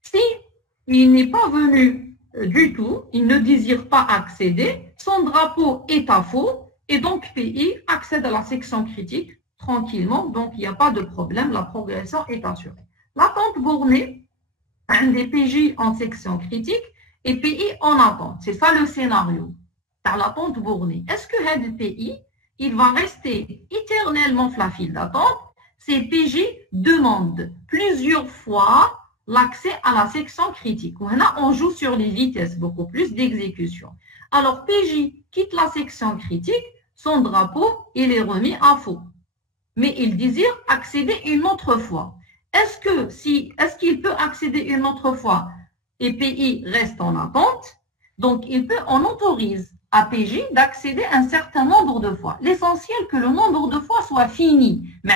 Si il n'est pas venu du tout, il ne désire pas accéder, son drapeau est à faux, et donc PI accède à la section critique tranquillement, donc il n'y a pas de problème, la progression est assurée. L'attente bornée, un des PJ en section critique et PI en attente. C'est ça le scénario. Dans l'attente bornée. Est-ce que le PI, il va rester éternellement la file d'attente. C'est PJ demande plusieurs fois l'accès à la section critique. Là, on joue sur les vitesses, beaucoup plus d'exécution. Alors, PJ quitte la section critique, son drapeau, il est remis à faux. Mais il désire accéder une autre fois. Est-ce qu'il peut accéder une autre fois et PI reste en attente? Donc, on autorise à PJ d'accéder un certain nombre de fois. L'essentiel que le nombre de fois soit fini. Mais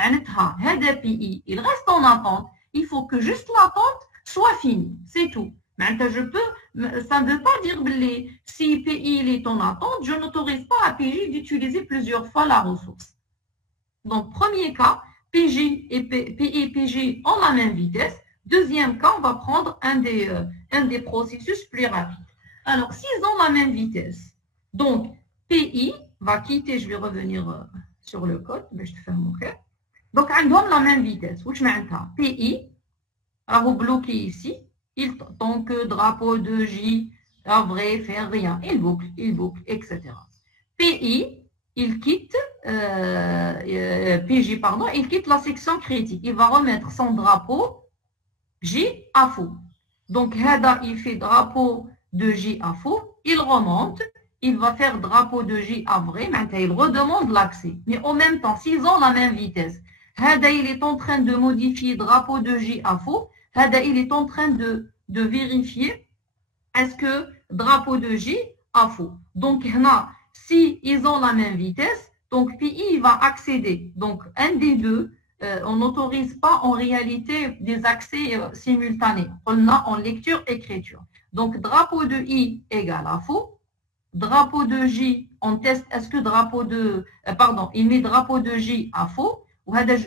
PI, il reste en attente. Il faut que juste l'attente soit finie. C'est tout. Ça ne veut pas dire que si PI il est en attente, je n'autorise pas à PJ d'utiliser plusieurs fois la ressource. Donc, premier cas, PJ et PI et PJ ont la même vitesse. Deuxième cas, on va prendre un des processus plus rapides. Alors, s'ils ont la même vitesse, donc PI va quitter, je vais revenir sur le code, je te fais montrer. Donc, ils ont la même vitesse. PI, alors bloqué ici, tant que drapeau de J, vrai, faire rien, il boucle, etc. PI, il quitte, PJ, pardon, il quitte la section critique. Il va remettre son drapeau J à faux. Donc, Hada, il fait drapeau de J à faux, il remonte, il va faire drapeau de J à vrai, maintenant il redemande l'accès. Mais en même temps, s'ils ont la même vitesse, Hada, il est en train de modifier drapeau de J à faux, Hada, il est en train de vérifier est-ce que drapeau de J à faux. Donc, là, si ils ont la même vitesse, donc PI va accéder. Donc, un des deux, on n'autorise pas en réalité des accès simultanés. On a en lecture-écriture. Donc, drapeau de I égale à faux. Drapeau de J, on teste est-ce que drapeau de... il met drapeau de J à faux.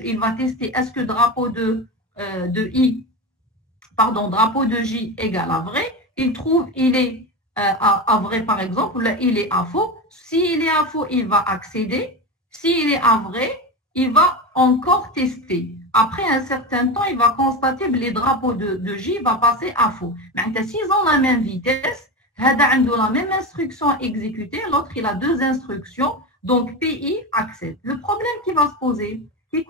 Il va tester est-ce que drapeau de I, drapeau de J égale à vrai. Il trouve, il est à vrai par exemple, là, il est à faux. S'il est à faux, il va accéder. S'il est à vrai, il va encore tester. Après un certain temps, il va constater que les drapeaux de J vont passer à faux. Maintenant, s'ils ont la même vitesse, Hada a la même instruction à exécuter, l'autre il a deux instructions, donc PI accepte. Le problème qui va se poser, les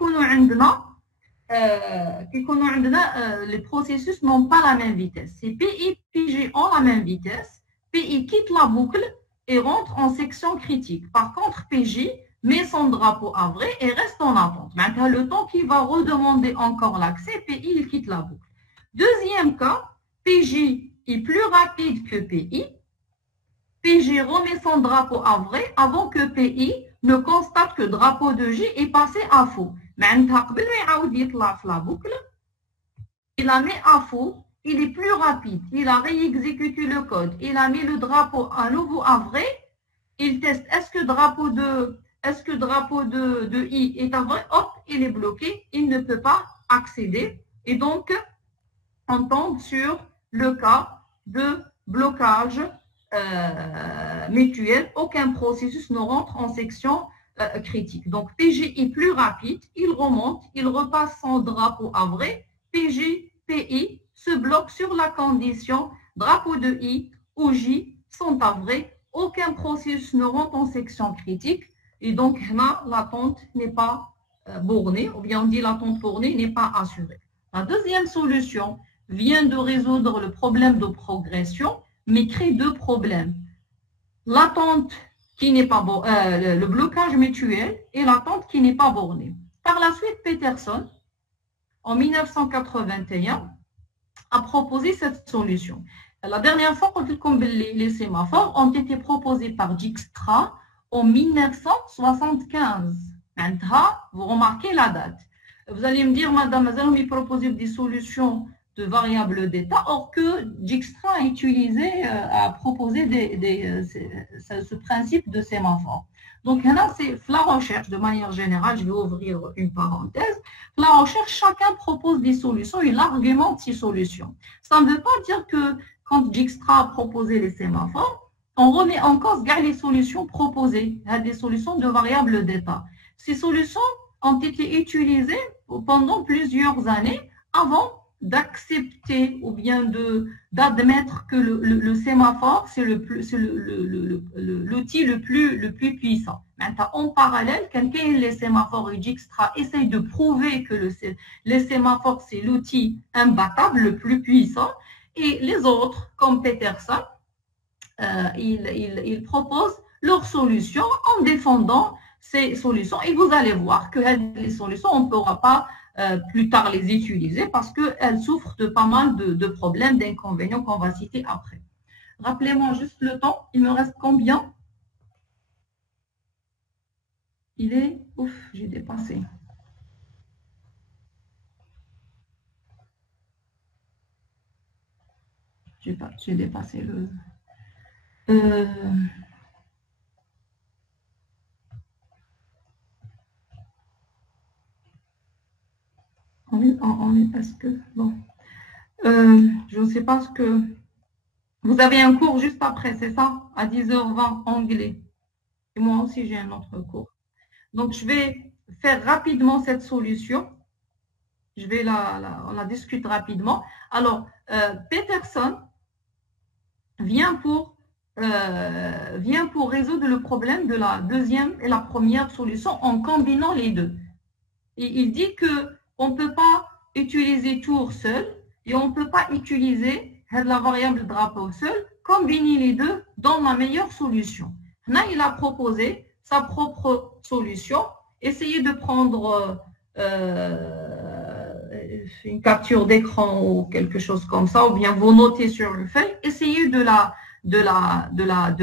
processus n'ont pas la même vitesse. Si PI et PJ ont la même vitesse, PI quitte la boucle et rentre en section critique. Par contre, PJ met son drapeau à vrai et reste en attente. Maintenant, le temps qu'il va redemander encore l'accès, PI il quitte la boucle. Deuxième cas, PJ est plus rapide que PI. PJ remet son drapeau à vrai avant que PI ne constate que le drapeau de J est passé à faux. Maintenant, la boucle, il la met à faux, il est plus rapide, il a réexécuté le code, il a mis le drapeau à nouveau à vrai, il teste est-ce que drapeau de I est à vrai, hop, il est bloqué, il ne peut pas accéder. Et donc, on tombe sur le cas de blocage mutuel. Aucun processus ne rentre en section critique. Donc, PJ est plus rapide, il remonte, il repasse son drapeau à vrai. PJ, PI se bloque sur la condition drapeau de I ou J sont à vrai. Aucun processus ne rentre en section critique. Et donc, là, l'attente n'est pas bornée, ou bien on dit l'attente bornée n'est pas assurée. La deuxième solution vient de résoudre le problème de progression, mais crée deux problèmes. L'attente qui n'est pas le blocage mutuel et l'attente qui n'est pas bornée. Par la suite, Peterson, en 1981, a proposé cette solution. La dernière fois, comme les sémaphores ont été proposés par Dijkstra en 1975. Vous remarquez la date. Vous allez me dire, madame, nous allons lui proposer des solutions de variables d'état, or que Dijkstra a proposé ce principe de sémaphore. Donc là, c'est la recherche de manière générale, je vais ouvrir une parenthèse. La recherche, chacun propose des solutions, il argumente ces solutions. Ça ne veut pas dire que quand Dijkstra a proposé les sémaphores, on remet en cause les solutions proposées, des solutions de variables d'état. Ces solutions ont été utilisées pendant plusieurs années avant d'accepter ou bien d'admettre que le sémaphore, c'est l'outil le plus puissant. Maintenant, en parallèle, quelqu'un les sémaphores et Dijkstra essaye de prouver que les sémaphores, c'est l'outil imbattable, le plus puissant, et les autres, comme Peterson, ils proposent leurs solutions en défendant ces solutions, et vous allez voir que les solutions, on ne pourra pas plus tard les utiliser parce qu'elles souffrent de pas mal de problèmes, d'inconvénients qu'on va citer après. Rappelez-moi juste le temps, il me reste combien? Il est... Ouf, j'ai dépassé. J'ai dépassé le... Est-ce que... Bon. Je ne sais pas ce que... Vous avez un cours juste après, c'est ça? À 10h20, anglais. Et moi aussi, j'ai un autre cours. Donc, je vais faire rapidement cette solution. Je vais on la discute rapidement. Alors, Peterson vient pour résoudre le problème de la deuxième et la première solution en combinant les deux. Et il dit qu'on ne peut pas utiliser tour seul et on ne peut pas utiliser la variable drapeau seul, combiner les deux dans la meilleure solution. Là, il a proposé sa propre solution. Essayez de prendre une capture d'écran ou quelque chose comme ça, ou bien vous notez sur le feuille. Essayez de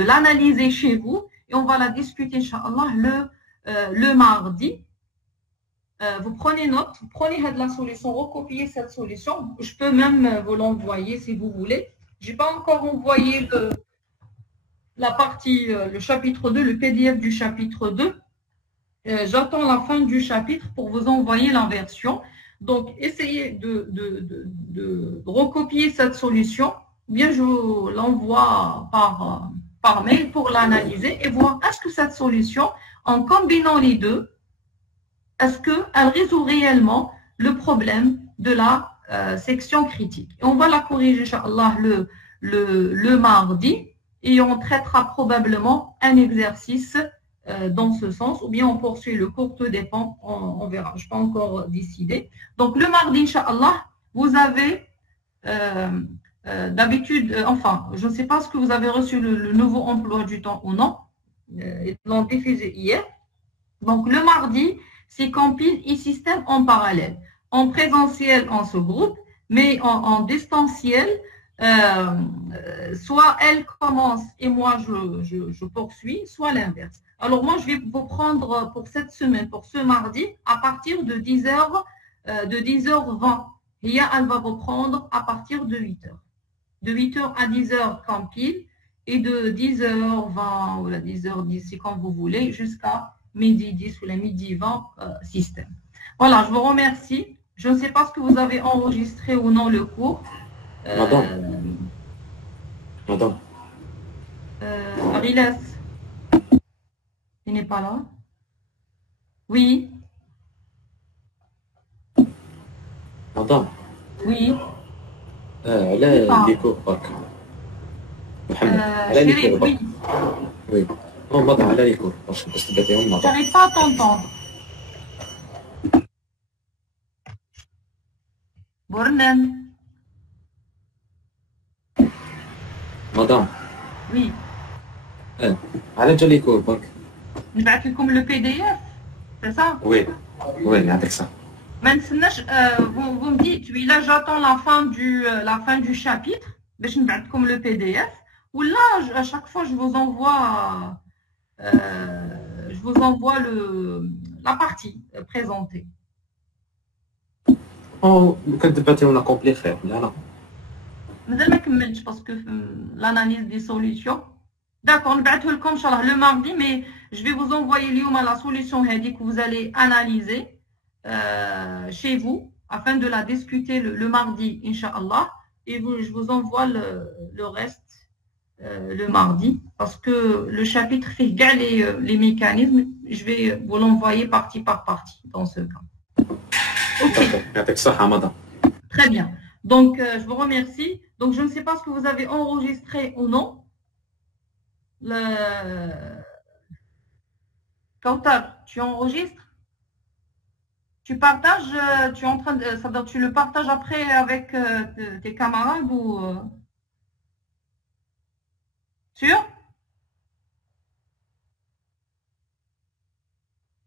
l'analyser chez vous et on va la discuter, Inch'Allah, le mardi. Vous prenez note, vous prenez la solution, recopiez cette solution. Je peux même vous l'envoyer si vous voulez. Je n'ai pas encore envoyé la partie, le chapitre 2, le PDF du chapitre 2. J'attends la fin du chapitre pour vous envoyer la version. Donc, essayez de recopier cette solution. Bien, je vous l'envoie par mail pour l'analyser et voir est-ce que cette solution, en combinant les deux, est-ce qu'elle résout réellement le problème de la section critique. Et on va la corriger, Inch'Allah, le mardi et on traitera probablement un exercice dans ce sens, ou bien on poursuit le cours, tout dépend, on verra. Je n'ai pas encore décidé. Donc, le mardi, Inch'Allah, vous avez d'habitude, enfin, je ne sais pas ce que vous avez reçu le nouveau emploi du temps ou non. Ils l'ont diffusé hier. Donc, le mardi, c'est compile et système en parallèle. En présentiel, on se groupe, mais en distanciel, soit elle commence et moi je poursuis, soit l'inverse. Alors moi, je vais vous prendre pour cette semaine, pour ce mardi, à partir de 10h, de 10h20. Et elle va vous prendre à partir de 8h. De 8h à 10h compile et de 10h20 ou la 10h10, c'est quand vous voulez, jusqu'à midi 10 ou la midi 20 système. Voilà, je vous remercie. Je ne sais pas ce que vous avez enregistré ou non le cours. Madame. Arilas, il n'est pas là? Oui. Madame. Oui. على لي كور برك محمد على لي كور برك وي ماضي على لي كور باش تبداهم ماضي. J'arrive pas à t'entendre. Bornen. مدام. Oui. على جا لي كور برك. نبعث لكم le PDF, c'est ça? وي وي نعطيك صح. Vous me dites, oui, là j'attends la fin du chapitre, je ne vais pas comme le PDF, ou là à chaque fois je vous envoie la partie présentée. Oh, quand tu vas on a complet خير لا مازال ما كملتش parce que l'analyse des solutions. D'accord, نبعثه لكم ان شاء الله le mardi, mais je vais vous envoyer اليوم la solution que vous allez analyser chez vous afin de la discuter le mardi, Inch'Allah, et je vous envoie le reste le mardi parce que le chapitre fait les mécanismes, je vais vous l'envoyer partie par partie dans ce cas. Ok. يعطيك الصحة مدام. Très bien. Donc, je vous remercie. Donc, je ne sais pas ce que vous avez enregistré ou non. Kautar, tu enregistres? Tu partages, tu es en train de, ça veut dire tu le partages après avec tes camarades ou sûr?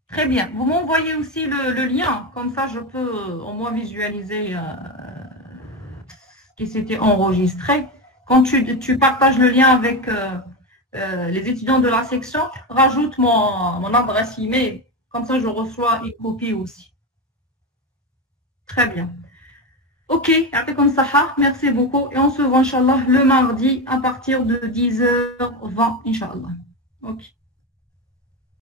Très bien. Vous m'envoyez aussi le lien, comme ça je peux au moins visualiser ce qui s'était enregistré. Quand tu partages le lien avec les étudiants de la section, rajoute mon adresse email, comme ça je reçois une copie aussi. Très bien. Ok, merci beaucoup. Et on se voit, Inch'Allah, le mardi à partir de 10h20, Inch'Allah. Ok.